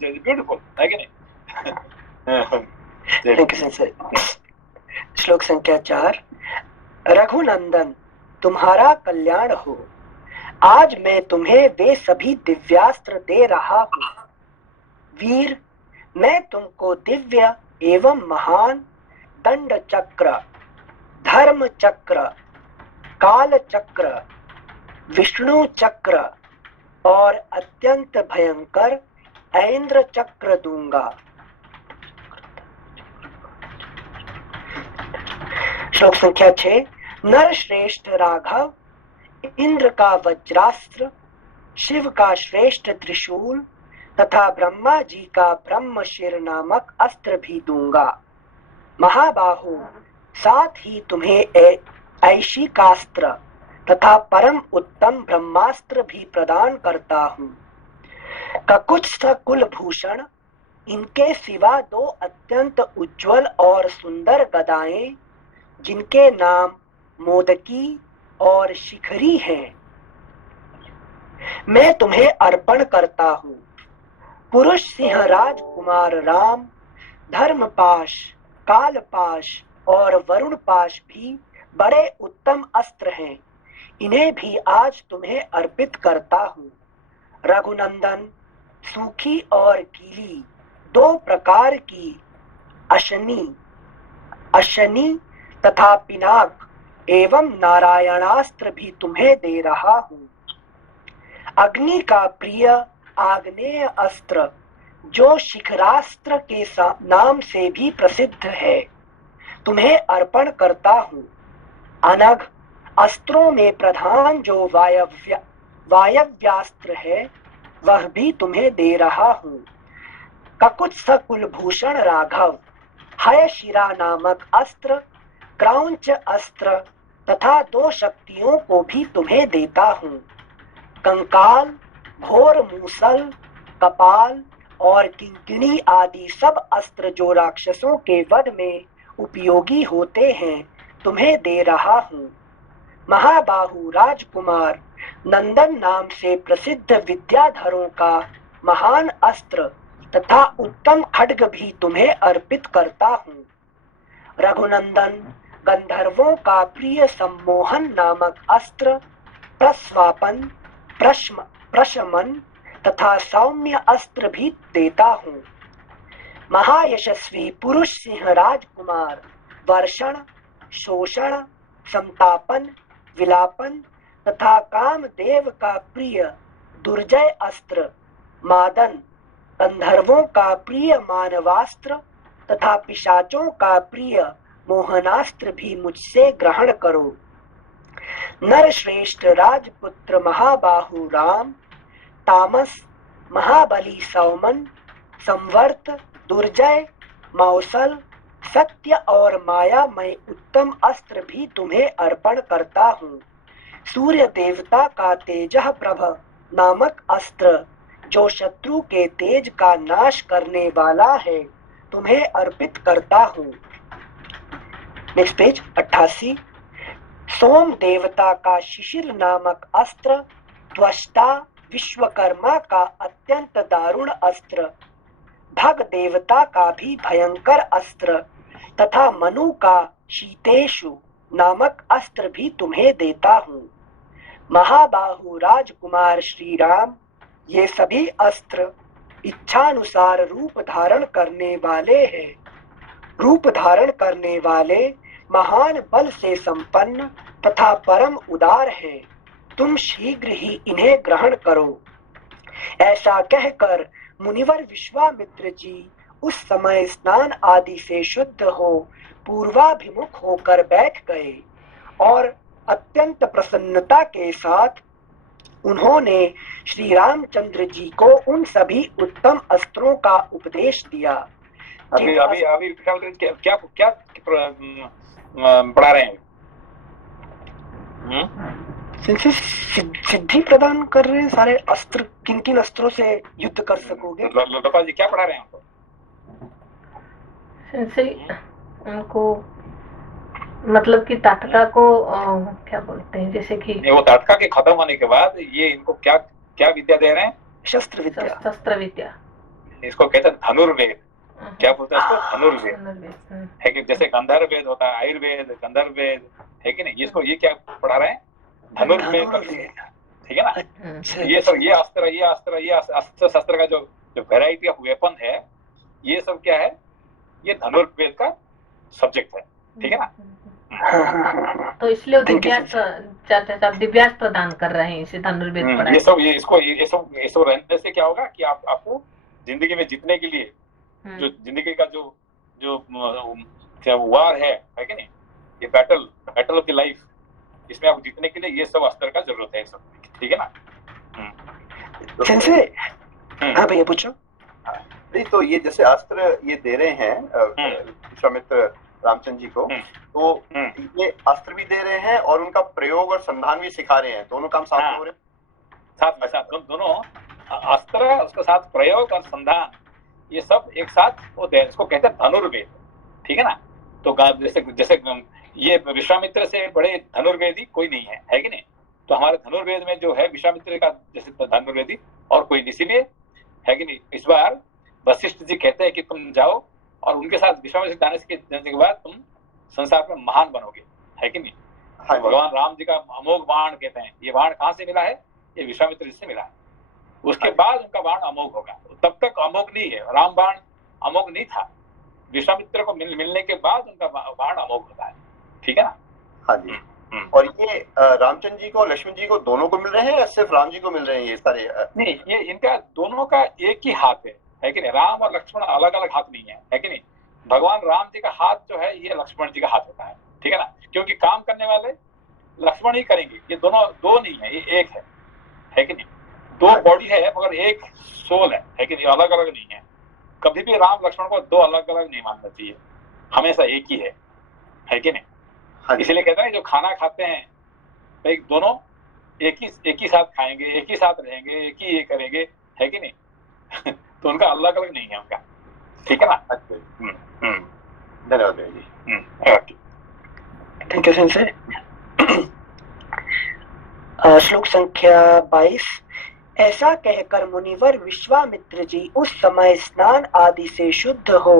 ब्यूटीफुल, है कि नहीं। Thank you sensei. श्लोक संख्या 4। रघुनंदन तुम्हारा कल्याण हो। आज मैं तुम्हें वे सभी दिव्यास्त्र दे रहा हूँ। वीर, मैं तुमको दिव्य एवं महान दंड चक्र, धर्म चक्र, काल चक्र, विष्णु चक्र और अत्यंत भयंकर ऐन्द्र चक्र दूंगा। श्लोक संख्या 6। नर श्रेष्ठ राघव, इंद्र का वज्रास्त्र, शिव का श्रेष्ठ त्रिशूल तथा ब्रह्मा जी का ब्रह्मशिर नामक अस्त्र भी दूंगा। महाबाहो, साथ ही तुम्हें ऐशिकास्त्र तथा परम उत्तम ब्रह्मास्त्र भी प्रदान करता हूँ। ककुत्स कुलभूषण, इनके सिवा 2 अत्यंत उज्जवल और सुंदर गदाएं, जिनके नाम मोदकी और शिखरी हैं, मैं तुम्हें अर्पण करता हूँ। पुरुष सिंह राजकुमार राम, धर्मपाश, कालपाश और वरुण पाश भी बड़े उत्तम अस्त्र हैं। इन्हें भी आज तुम्हें अर्पित करता हूँ। रघुनंदन, सूखी और गीली 2 प्रकार की अशनी तथा पिनाक एवं नारायणास्त्र भी तुम्हें दे रहा हूँ। अग्नि का प्रिय आग्नेय अस्त्र, जो शिखरास्त्र के नाम से भी प्रसिद्ध है, तुम्हें अर्पण करता हूँ। अनघ, अस्त्रों में प्रधान जो वायव्यास्त्र है, वह भी तुम्हें दे रहा हूँ। ककुत्स कुलभूषण राघव, हयशिरा नामक अस्त्र, क्रौंच अस्त्र तथा 2 शक्तियों को भी तुम्हें देता हूँ। कंकाल, घोर मूसल, कपाल और किंकिणी आदि सब अस्त्र जो राक्षसों के वध में उपयोगी होते हैं, तुम्हें दे रहा हूँ। महाबाहु राजकुमार, नंदन नाम से प्रसिद्ध विद्याधरों का महान अस्त्र तथा उत्तम खड्ग भी तुम्हें अर्पित करता हूँ। रघुनंदन, गंधर्वों का प्रिय सम्मोहन नामक अस्त्र, प्रस्वापन, प्रशमन तथा सौम्य अस्त्र भी देता हूँ। महायशस्वी पुरुष सिंह राजकुमार, वर्षण, शोषण, संतापन, विलापन तथा कामदेव का प्रिय दुर्जय अस्त्र मादन, गंधर्वों का प्रिय मानवास्त्र तथा पिशाचों का प्रिय मोहनास्त्र भी मुझसे ग्रहण करो। नर श्रेष्ठ राजपुत्र महाबाहु राम, तामस महाबली सौमन, संवर्त दुर्जय मौसल, सत्य और मायामय उत्तम अस्त्र भी तुम्हें अर्पण करता हूँ। सूर्य देवता का तेजः प्रभ नामक अस्त्र जो शत्रु के तेज का नाश करने वाला है, तुम्हें अर्पित करता हूँ। Next page 88। सोम देवता का शिशिर नामक अस्त्र, त्वष्टा विश्वकर्मा का अत्यंत दारुण अस्त्र, भग देवता का भी भयंकर अस्त्र तथा मनु का शीतेशु नामक अस्त्र भी तुम्हें देता हूँ। महाबाहु राजकुमार श्री राम, ये सभी अस्त्र इच्छानुसार रूप धारण करने वाले हैं। रूप धारण करने वाले महान बल से संपन्न तथा परम उदार है। तुम शीघ्र ही इन्हें ग्रहण करो। ऐसा कहकर मुनिवर विश्वामित्र जी उस समय स्नान आदि से शुद्ध हो पूर्वाभिमुख होकर बैठ गए और अत्यंत प्रसन्नता के साथ उन्होंने श्री रामचंद्र जी को उन सभी उत्तम अस्त्रों का उपदेश दिया। अभी अभी अभी क्या क्या पढ़ा रहे हैं? सिद्धि प्रदान कर रहे हैं। सारे अस्त्र, किन किन अस्त्रों से युद्ध कर सकोगे? लता जी क्या पढ़ा रहे हैं उनको? उनको मतलब कि ताटका को क्या बोलते हैं, जैसे कि वो ताटका के खत्म होने के बाद ये इनको क्या क्या विद्या दे रहे हैं? शस्त्र विद्या। शस्त्र विद्या। इसको कहते हैं धनुर्वेद। क्या बोलते हैं इसको? धनुर्वेद है कि जैसे गंधर्व वेद होता है, आयुर्वेद, गंधर्व वेद है कि नहीं। इसको ये क्या पढ़ा रहे हैं? धनुर्वेद। ठीक है ना। ये सब ये अस्त्र शस्त्र का जो वैरायटी ऑफ वेपन है, ये सब क्या है? ये धनुर्वेद का सब्जेक्ट है। ठीक है ना। तो इसलिए दिव्यास्त्र प्रदान कर रहे हैं इसे धनुर्वेद पढ़ाई। ये सब रहने से क्या होगा कि आपको जिंदगी में जीतने के लिए जो जिंदगी का जो वार है कि नहीं, ये बैटल ऑफ द लाइफ, इसमें आपको जीतने के लिए ये सब अस्त्र का जरूरत है सब। ठीक है ना। हाँ भैया पूछो। नहीं तो ये जैसे अस्त्र ये दे रहे हैं विश्वामित्र रामचंद्र जी को, तो ये अस्त्र भी दे रहे हैं और उनका प्रयोग और संधान भी सिखा रहे हैं। दोनों काम साथ हो रहे हैं। साथ दोनों अस्त्र, उसके साथ प्रयोग और संधान, ये सब एक साथ वो दे। इसको कहते हैं धनुर्वेद। ठीक है ना। तो जैसे ये विश्वामित्र से बड़े धनुर्वेदी कोई नहीं है कि नहीं। तो हमारे धनुर्वेद में जो है विश्वामित्र का जैसे धनुर्वेदी और कोई नहीं, इसीलिए है कि नहीं। इस बार वशिष्ठ जी कहते हैं कि तुम जाओ और उनके साथ विश्वामित्र जाने के बाद तुम संसार में महान बनोगे, है कि नहीं। हाँ, भगवान राम जी का अमोघ बाण कहते हैं। ये बाण कहाँ से मिला है? ये विश्वामित्र जी से मिला है। उसके बाद उनका बाण अमोघ होगा। तब तक अमोघ नहीं है, राम बाण अमोघ नहीं था। विश्वामित्र को मिलने के बाद उनका बाण अमोघ होता है। ठीक है ना। हाँ जी। और ये रामचंद्र जी को और लक्ष्मण जी को दोनों को मिल रहे हैं या सिर्फ राम जी को मिल रहे हैं ये सारे? नहीं, ये इनका दोनों का एक ही हाथ है कि नहीं। राम और लक्ष्मण अलग अलग हाथ नहीं है कि नहीं। भगवान राम जी का हाथ जो है ये लक्ष्मण जी का हाथ होता है। ठीक है ना। क्योंकि काम करने वाले लक्ष्मण ही करेंगे। ये दोनों दो नहीं है, ये एक है कि नहीं। दो बॉडी है मगर एक सोल है कि नहीं। अलग अलग नहीं है। कभी भी राम लक्ष्मण को दो अलग अलग नहीं मानना चाहिए, हमेशा एक ही है कि नहीं। इसलिए कहते हैं जो खाना खाते हैं भाई दोनों एक ही साथ खाएंगे, एक ही साथ रहेंगे, एक ही ये करेंगे, है कि नहीं। तो उनका अलग अलग नहीं है उनका। ठीक है ना। धन्यवाद जी। Thank you sensei. श्लोक संख्या 22। ऐसा कहकर मुनिवर विश्वामित्र जी उस समय स्नान आदि से शुद्ध हो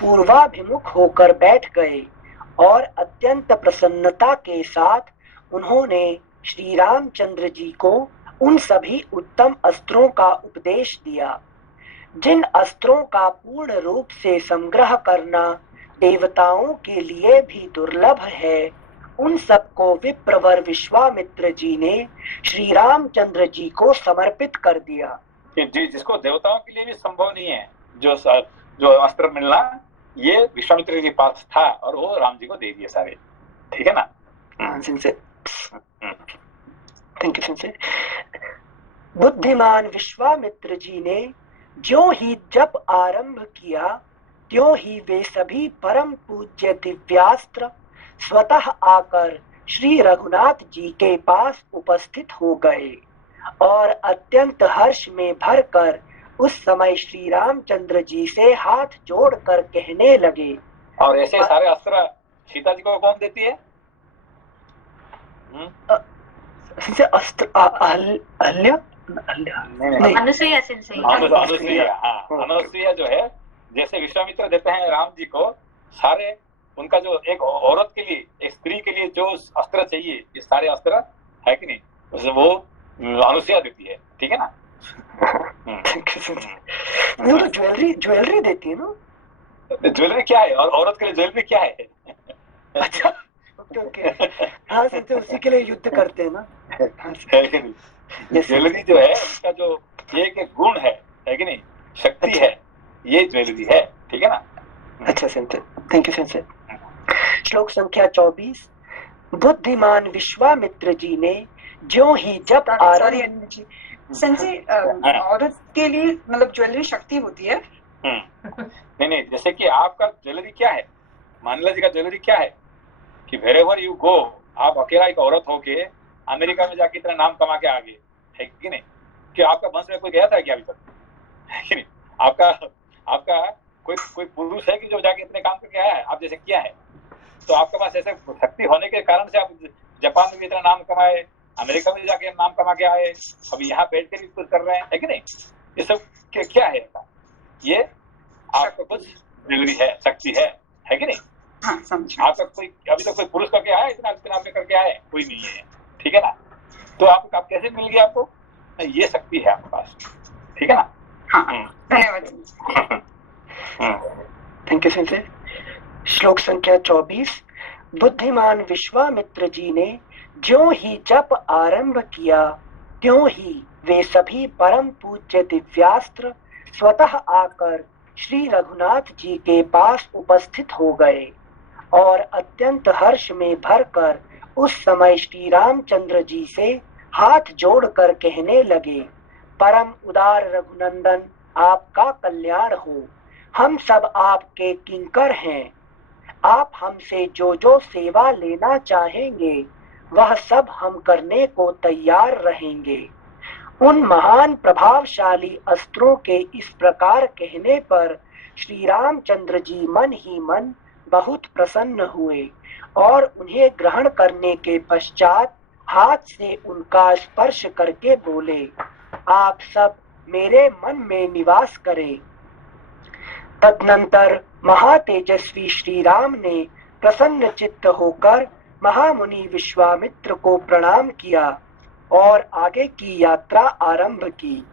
पूर्वाभिमुख होकर बैठ गए और अत्यंत प्रसन्नता के साथ उन्होंने श्री रामचंद्र जी को उन सभी उत्तम अस्त्रों का उपदेश दिया जिन अस्त्रों का पूर्ण रूप से संग्रह करना देवताओं के लिए भी दुर्लभ है। उन सबको विप्रवर विश्वामित्र जी ने श्री रामचंद्र जी को समर्पित कर दिया। कि जिसको देवताओं के लिए भी संभव नहीं है, जो अस्त्र मिलना, ये विश्वामित्र जी के पास था और वो राम जी को दे दिए सारे। ठीक है ना? Thank you sensei. बुद्धिमान विश्वामित्र जी ने ज्यों ही जप आरंभ किया त्यों ही वे सभी परम पूज्य दिव्यास्त्र स्वतः आकर श्री रघुनाथ जी के पास उपस्थित हो गए और अत्यंत हर्ष में भरकर उस समय श्री रामचंद्र जी से हाथ जोड़कर कहने लगे। और ऐसे सारे अस्त्र सीता जी को कौन देती है? अस्त्र अहल्या नहीं, अनुसुईया अनुसुईया जो है, जैसे विश्वामित्र देते हैं राम जी को सारे, उनका जो एक औरत के लिए, एक स्त्री के लिए जो अस्त्र चाहिए, ये सारे अस्त्र है कि नहीं, वो अनुसुईया देती है। ठीक है ना? वो तो ज्वेलरी देती है ना। ज्वेलरी क्या है? और औरत के लिए ज्वेलरी क्या है? अच्छा, ओके। हाँ सर, तो उसी के लिए युद्ध करते हैं ना। ज्वेलरी जो है उसका जो एक गुण है कि नहीं, शक्ति है, ये ज्वेलरी है। ठीक है ना? अच्छा सेंसर, थैंक यू सेंसर। श्लोक संख्या 24। बुद्धिमान विश्वामित्र जी ने ज्यों ही जब औरत के लिए मतलब ज्वेलरी शक्ति होती है। नहीं, जैसे कि आपका ज्वेलरी क्या है, मानला जी का ज्वेलरी क्या है कि wherever you go, आप अकेला एक औरत होके अमेरिका में जाके इतना नाम कमा के आ गए, है कि नहीं? कि आपका वंश में कोई गया था क्या अभी तक? है कि नहीं? आपका कोई पुरुष है कि जो जाके इतने काम करके आया है आप जैसे किया है? तो आपके पास ऐसे शक्ति होने के कारण से आप जापान में भी इतना नाम कमाए, अमेरिका में जाके नाम कमा के आए, अभी यहाँ बैठ के भी कुछ कर रहे हैं, है कि नहीं? ये सब क्या है? ये आपका कुछ ज्वेलरी है, शक्ति है कि नहीं? हाँ, आपका कोई अभी तक कोई पुरुष करके आया इतना नाम में करके आए? कोई नहीं है। ठीक है ना? तो आप कैसे मिल गया आपको? ये शक्ति है आपके पास। ठीक है ना? धन्यवाद। Thank you sensor. श्लोक संख्या 24। बुद्धिमान विश्वामित्र जी ने ज्यों ही जप आरंभ किया त्यों ही वे सभी परम पूज्य दिव्यास्त्र स्वतः आकर श्री रघुनाथ जी के पास उपस्थित हो गए और अत्यंत हर्ष में भरकर उस समय श्री रामचंद्र जी से हाथ जोड़कर कहने लगे, परम उदार रघुनंदन, आपका कल्याण हो। हम सब आपके किंकर हैं। आप हमसे जो सेवा लेना चाहेंगे वह सब हम करने को तैयार रहेंगे। उन महान प्रभावशाली अस्त्रों के इस प्रकार कहने पर श्री रामचंद्र जी मन ही मन बहुत प्रसन्न हुए और उन्हें ग्रहण करने के पश्चात हाथ से उनका स्पर्श करके बोले, आप सब मेरे मन में निवास करें। तदनंतर महातेजस्वी श्री राम ने प्रसन्न चित्त होकर महामुनि विश्वामित्र को प्रणाम किया और आगे की यात्रा आरंभ की।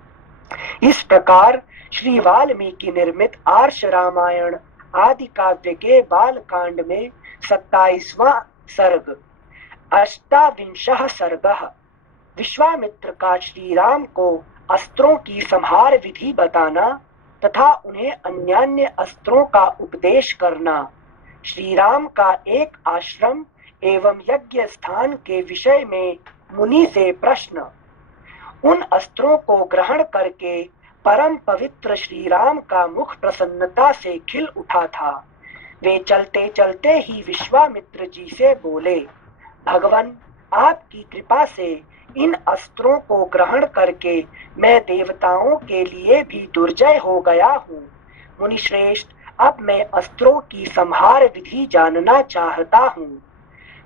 इस प्रकार श्री वाल्मीकि निर्मित आर्ष रामायण आदि काव्य के बाल कांड में 27वां सर्ग 28वां सर्ग विश्वामित्र का श्री राम को अस्त्रों की संहार विधि बताना तथा उन्हें अन्यान्य अस्त्रों का उपदेश करना, श्री राम का एक आश्रम एवं यज्ञ स्थान के विषय में मुनि से प्रश्न, उन अस्त्रों को ग्रहण करके परम पवित्र श्री राम का मुख प्रसन्नता से खिल उठा था। वे चलते चलते ही विश्वामित्र जी से बोले, भगवान, आपकी कृपा से इन अस्त्रों को ग्रहण करके मैं देवताओं के लिए भी दुर्जय हो गया हूँ। मुनिश्रेष्ठ, अब मैं अस्त्रों की संहार विधि जानना चाहता हूँ।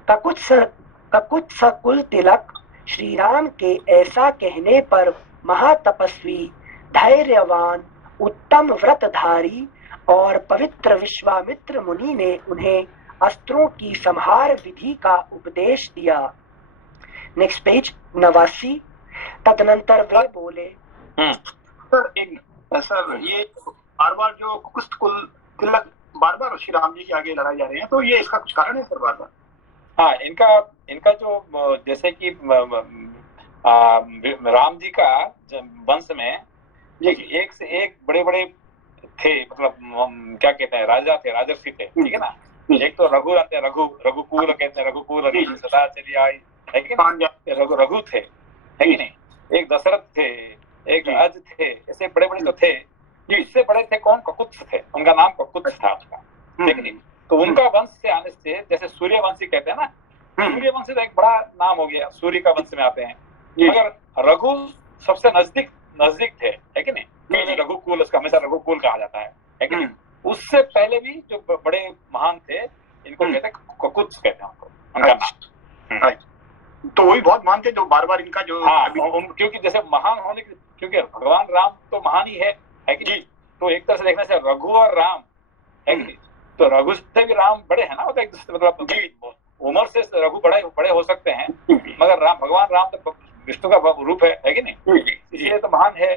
ककुत्स सकुल तिलक श्री राम के ऐसा कहने पर महातपस्वी, धैर्यवान, उत्तम व्रतधारी और पवित्र विश्वामित्र मुनि ने उन्हें अस्त्रों की संहार विधि का उपदेश दिया। Next page 89। तदनंतर वे बोले, सर ये बार बार जो कुकुस्त कुल तिलक बार बार श्री राम जी के आगे लड़ाए जा रहे हैं, तो ये इसका कुछ कारण है सर? बार बार हाँ, इनका इनका जो जैसे कि राम जी का वंश में एक से एक बड़े बड़े थे, मतलब क्या कहते हैं, राजा थे, राजर्षि थे, ठीक है ना। एक तो रघु रहते हैं, रघुकुल कहते हैं, रघुकुल सदा चली आई, है कि नहीं, रघु थे, है कि नहीं। एक दशरथ थे, एक अज थे, ऐसे बड़े बड़े तो थे। इससे बड़े थे कौन, ककुत्स थे, उनका नाम ककुत्स था उनका, ठीक है। तो उनका वंश से आने से, जैसे सूर्यवंशी कहते हैं ना, सूर्यवंशी तो एक बड़ा नाम हो गया, सूर्य का वंश में आते हैं, मगर रघु सबसे नजदीक नजदीक थे, है कि नहीं। तो रघुकुल, उसका हमेशा रघुकुल कहा जाता है कि नहीं। उससे पहले भी जो बड़े महान थे, इनको कहते हैं ककुत्स, कहते हैं उनको, उनका नाम। तो वही बहुत महान थे जो बार बार इनका जो, हाँ, क्योंकि जैसे महान होने की, क्योंकि भगवान राम तो महान ही है कि नहीं। तो एक तरह से देखने से रघु और राम, है कि नहीं। तो रघु से भी राम बड़े हैं ना, मतलब एक दूसरे, मतलब उम्र से रघु बड़े हो सकते हैं, मगर राम, भगवान राम तो विष्णु का रूप है कि नहीं, इसलिए तो महान है।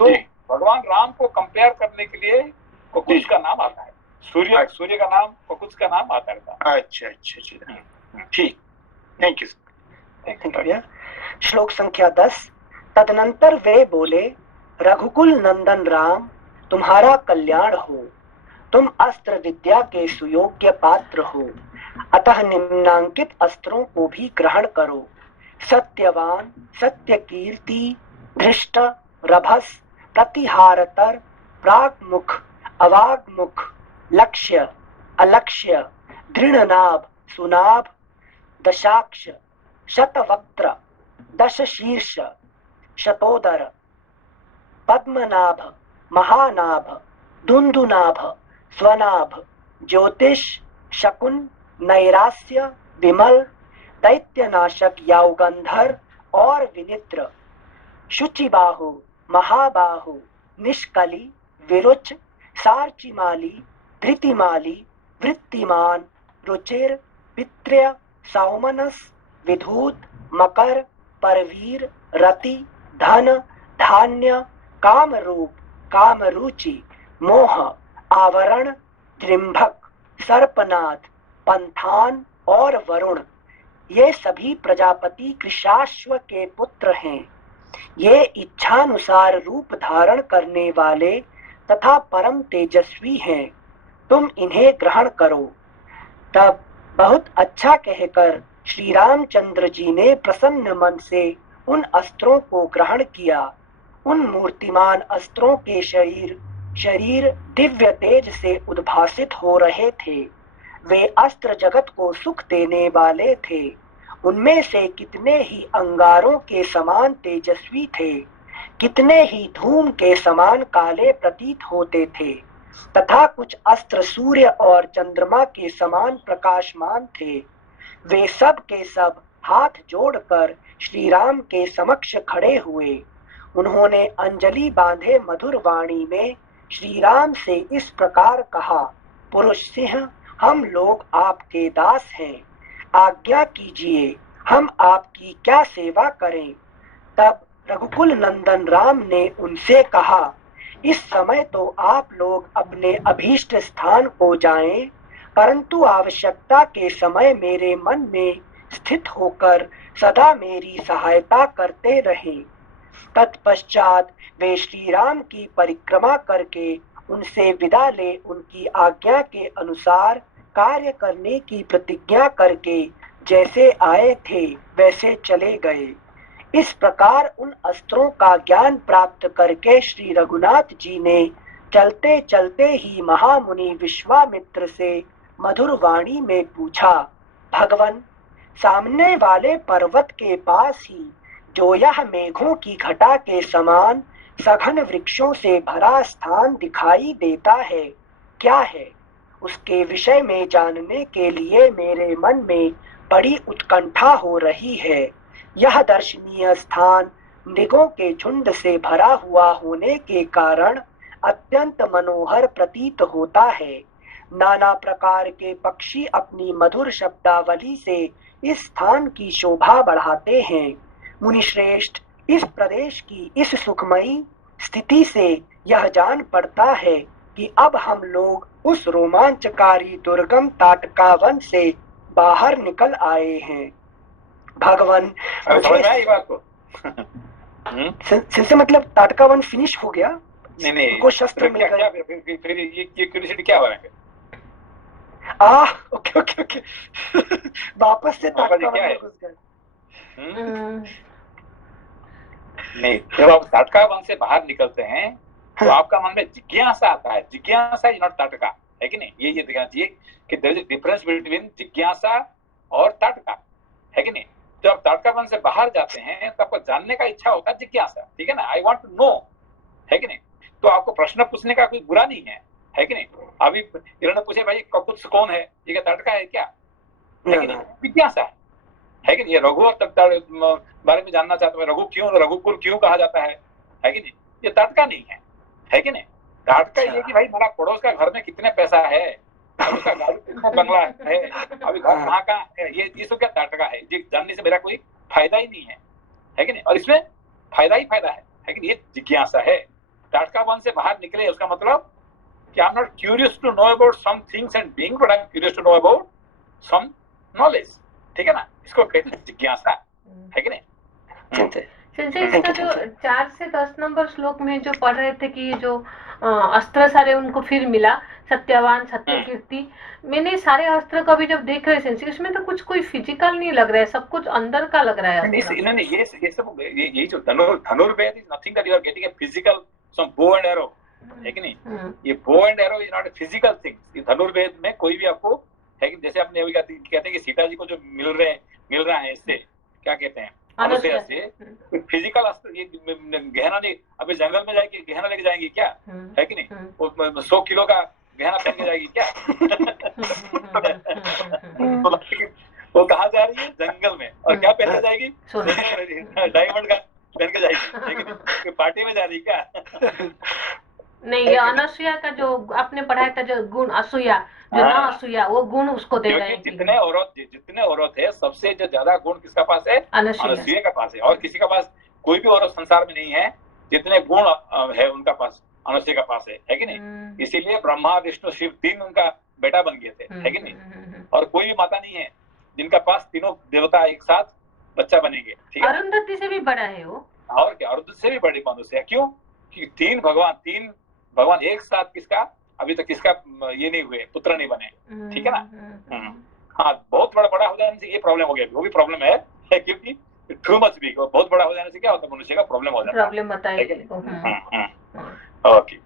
तो भगवान राम को कंपेयर करने के लिए ककुत्स का नाम आता है, सूर्य का नाम, ककुत्स का नाम आता है। अच्छा अच्छा अच्छा, ठीक, थैंक यू। श्लोक संख्या 10। तदनंतर वे बोले, रघुकुल नंदन राम, तुम्हारा कल्याण हो, तुम अस्त्र विद्या के सुयोग्य पात्र हो, अतः निम्नांकित अस्त्रों को भी ग्रहण करो। सत्यवान, सत्य कीर्ति, धृष्ट, रभस, प्रतिहारतर, प्रागमुख, अवागमुख, लक्ष्य, अलक्ष्य, दृढ़नाभ, सुनाभ, दशाक्ष, शतवक्त्र, दशशीर्ष, शतोदर, पद्मनाभ, महानाभ, दुंदुनाभ, स्वनाभ, ज्योतिष, शकुन, नैरास्य, विमल, दैत्यनाशक याउगंधर और विनित्र, शुचिबाहु, महाबाहु, निष्कली, विरुच, सार्चिमाली, धृतिमाली, वृत्तिमान, रुचिर, पित्र्य, सौमनस, विधूत, मकर, परवीर, रति, धन, धान्य, कामरूप, कामरुचि, मोह, आवरण, त्रिंभक, सर्पनाथ, पंथान और वरुण, ये सभी प्रजापति कृशाश्व के पुत्र हैं। ये इच्छानुसार रूप धारण करने वाले तथा परम तेजस्वी हैं, तुम इन्हें ग्रहण करो। तब बहुत अच्छा कहकर श्री रामचंद्र जी ने प्रसन्न मन से उन अस्त्रों को ग्रहण किया। उन मूर्तिमान अस्त्रों के शरीर दिव्य तेज से उद्भासित हो रहे थे। वे अस्त्र जगत को सुख देने वाले थे। उनमें से कितने ही अंगारों के समान तेजस्वी थे, कितने ही धूम के समान काले प्रतीत होते थे, तथा कुछ अस्त्र सूर्य और चंद्रमा के समान प्रकाशमान थे। वे सब के सब हाथ जोड़कर श्री राम के समक्ष खड़े हुए। उन्होंने अंजलि बांधे मधुर वाणी में श्री राम से इस प्रकार कहा, पुरुष सिंह, हम लोग आपके दास हैं, आज्ञा कीजिए, हम आपकी क्या सेवा करें। तब रघुकुल नंदन राम ने उनसे कहा, इस समय तो आप लोग अपने अभीष्ट स्थान को जाएं, परंतु आवश्यकता के समय मेरे मन में स्थित होकर सदा मेरी सहायता करते रहें। तत्पश्चात वे श्री राम की परिक्रमा करके उनसे विदा ले उनकी आज्ञा के अनुसार कार्य करने की प्रतिज्ञा करके जैसे आए थे वैसे चले गए। इस प्रकार उन अस्त्रों का ज्ञान प्राप्त करके श्री रघुनाथ जी ने चलते चलते ही महामुनि विश्वामित्र से मधुर वाणी में पूछा, भगवन, सामने वाले पर्वत के पास ही जो यह मेघों की घटा के समान सघन वृक्षों से भरा स्थान दिखाई देता है, क्या है? उसके विषय में जानने के लिए मेरे मन में बड़ी उत्कंठा हो रही है। यह दर्शनीय स्थान मृगों के झुंड से भरा हुआ होने के कारण अत्यंत मनोहर प्रतीत होता है। नाना प्रकार के पक्षी अपनी मधुर शब्दावली से इस स्थान की शोभा बढ़ाते हैं। मुनिश्रेष्ठ, इस प्रदेश की इस सुखमयी स्थिति से यह जान पड़ता है कि अब हम लोग उस रोमांचकारी दुर्गम ताटका वन से बाहर निकल आए हैं। भगवान समझ में आई बात को? से मतलब ताटका वन फिनिश हो गया, नहीं उनको शस्त्र मिल क्या गए। फिर ये क्यूरियोसिटी क्या हो रहा है? ओके ओके ओके वापस से ताटका वन में घुस गए। नहीं, जब आप ताटका वन से बाहर निकलते हैं तो आपका मन में जिज्ञासा आता है। जिज्ञासा इज नॉट ताटका, है कि नहीं? ये देखना चाहिए कि there is a difference between जिज्ञासा और ताटका, है कि नहीं? जब आप ताटका वन से बाहर जाते हैं तो आपको जानने का इच्छा होता है, जिज्ञासा, ठीक है ना? आई वांट टू नो, है कि नहीं? तो आपको प्रश्न पूछने का कोई बुरा नहीं है कि नहीं? अभी इन्होंने पूछे भाई ककुत्स कौन है, ये क्या ताटका है क्या? है कि नहीं? जिज्ञासा है कि नहीं? ये रघु और बारे में जानना चाहते हैं, रघु क्यों, रघुकुल क्यों कहा जाता है कि नहीं? ये ताटका नहीं है कि नहीं? ताटका ये कि भाई मेरा पड़ोस का घर में कितने पैसा है, उसका गाड़ी कितना बंगला है, अभी घर कहाँ का है, ये सब क्या ताटका है? ये जानने से मेरा कोई फायदा ही नहीं है कि नहीं? और इसमें फायदा ही फायदा है कि नहीं? ये जिज्ञासा है। ताटका वन से बाहर निकले उसका मतलब कि I am not curious to know about some things and being, but I am curious to know about some knowledge, ठीक है ना? इसको कहते हैं जिज्ञासा, है कि नहीं? इसका जो 4 से 10 नंबर श्लोक में जो पढ़ रहे थे कि जो अस्त्र सारे उनको फिर मिला, सत्यवान, सत्यकीर्ति, मैंने सारे अस्त्र का भी जब देख रहे थे इसमें तो कुछ कोई फिजिकल नहीं लग रहा है, सब कुछ अंदर का लग रहा है। नहीं, ये सब ये जो Dhanurveda is nothing that you are getting a physical some bow and arrow, है कि नहीं? ये bow and arrow is not a physical thing. ये धनुर्वेद में कोई भी आपको है कि जैसे आपने अभी कहते हैं कि सीता जी को जो मिल रहा है इससे क्या कहते हैं, अनुसया से, फिजिकल अस्त्र, ये गहना नहीं, अभी जंगल में जाएगी गहना लेके जाएंगी क्या, है कि नहीं? वो 100 किलो का गहना पहन के जाएगी क्या? वो कहाँ जा रही है? जंगल में। और क्या पहन के जाएगी? डायमंड का पहन के जाएगी। पार्टी में जा रही क्या? नहीं, ये अनसूया का जो आपने पढ़ाया था, जो गुण असूया, जो ना असूया, वो गुण उसको दे रहे हैं। जितने औरत है, सबसे जो ज्यादा गुण किसका पास है? अनसूया का पास है। और किसी का पास, कोई भी औरत संसार में नहीं है जितने गुण है उनका पास अनसूया का पास है कि नहीं? इसीलिए ब्रह्मा विष्णु शिव 3 उनका बेटा बन गए थे, है कि नहीं? और कोई भी माता नहीं है जिनका पास तीनों देवता एक साथ बच्चा बनेंगे, ठीक है? अरुंधति से भी बड़ा है वो। और क्या, अरुंधति से भी बड़ी मनुष्य। क्यों? कि 3 भगवान एक साथ किसका, अभी तक किसका ये नहीं हुए, पुत्र नहीं बने, ठीक है ना? हाँ, बहुत बड़ा हो जाने से ये प्रॉब्लम हो गया, वो भी प्रॉब्लम है क्योंकि टू मच भी बहुत बड़ा हो जाने से क्या होता है, मनुष्य का प्रॉब्लम हो जाता है। ओके,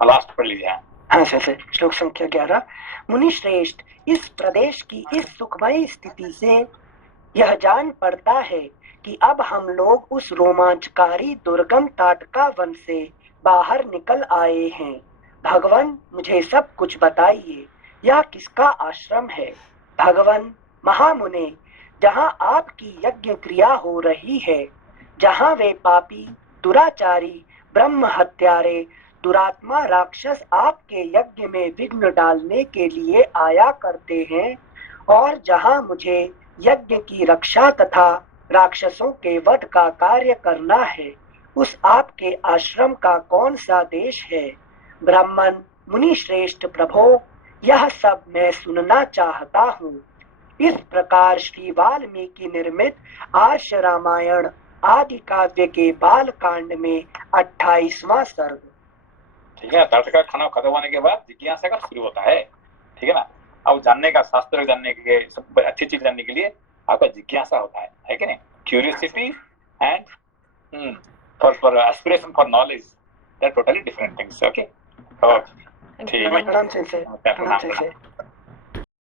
लास्ट पढ़ लीजिए। हाँ सर, श्लोक संख्या 11। मुनि श्रेष्ठ, इस प्रदेश की इस सुखमयी स्थिति से यह जान पड़ता है कि अब हम लोग उस रोमांचकारी दुर्गम ताटका वन से बाहर निकल आए हैं। भगवान, मुझे सब कुछ बताइए, यह किसका आश्रम है? भगवान, महामुने, जहाँ आपकी यज्ञ क्रिया हो रही है, जहाँ वे पापी, दुराचारी, ब्रह्म हत्यारे, दुरात्मा राक्षस आपके यज्ञ में विघ्न डालने के लिए आया करते हैं, और जहाँ मुझे यज्ञ की रक्षा तथा राक्षसों के वध का कार्य करना है, उस आपके आश्रम का कौन सा देश है? ब्राह्मण, मुनि श्रेष्ठ प्रभो, यह सब मैं सुनना चाहता हूँ। इस प्रकार श्री वाल्मीकि निर्मित आर्ष रामायण आदि काव्य के बाल कांड में 28वां सर्ग। ठीक है, ताटका का खाना खत्म होने के बाद जिज्ञासा का शुरू होता है, ठीक है ना? अब जानने का, शास्त्र जानने के, सब अच्छी चीज जानने के लिए आपका जिज्ञासा होता है कि नहीं? Curiosity and for aspiration for knowledge, they're totally different things. Okay, ठीक है। प्रणाम से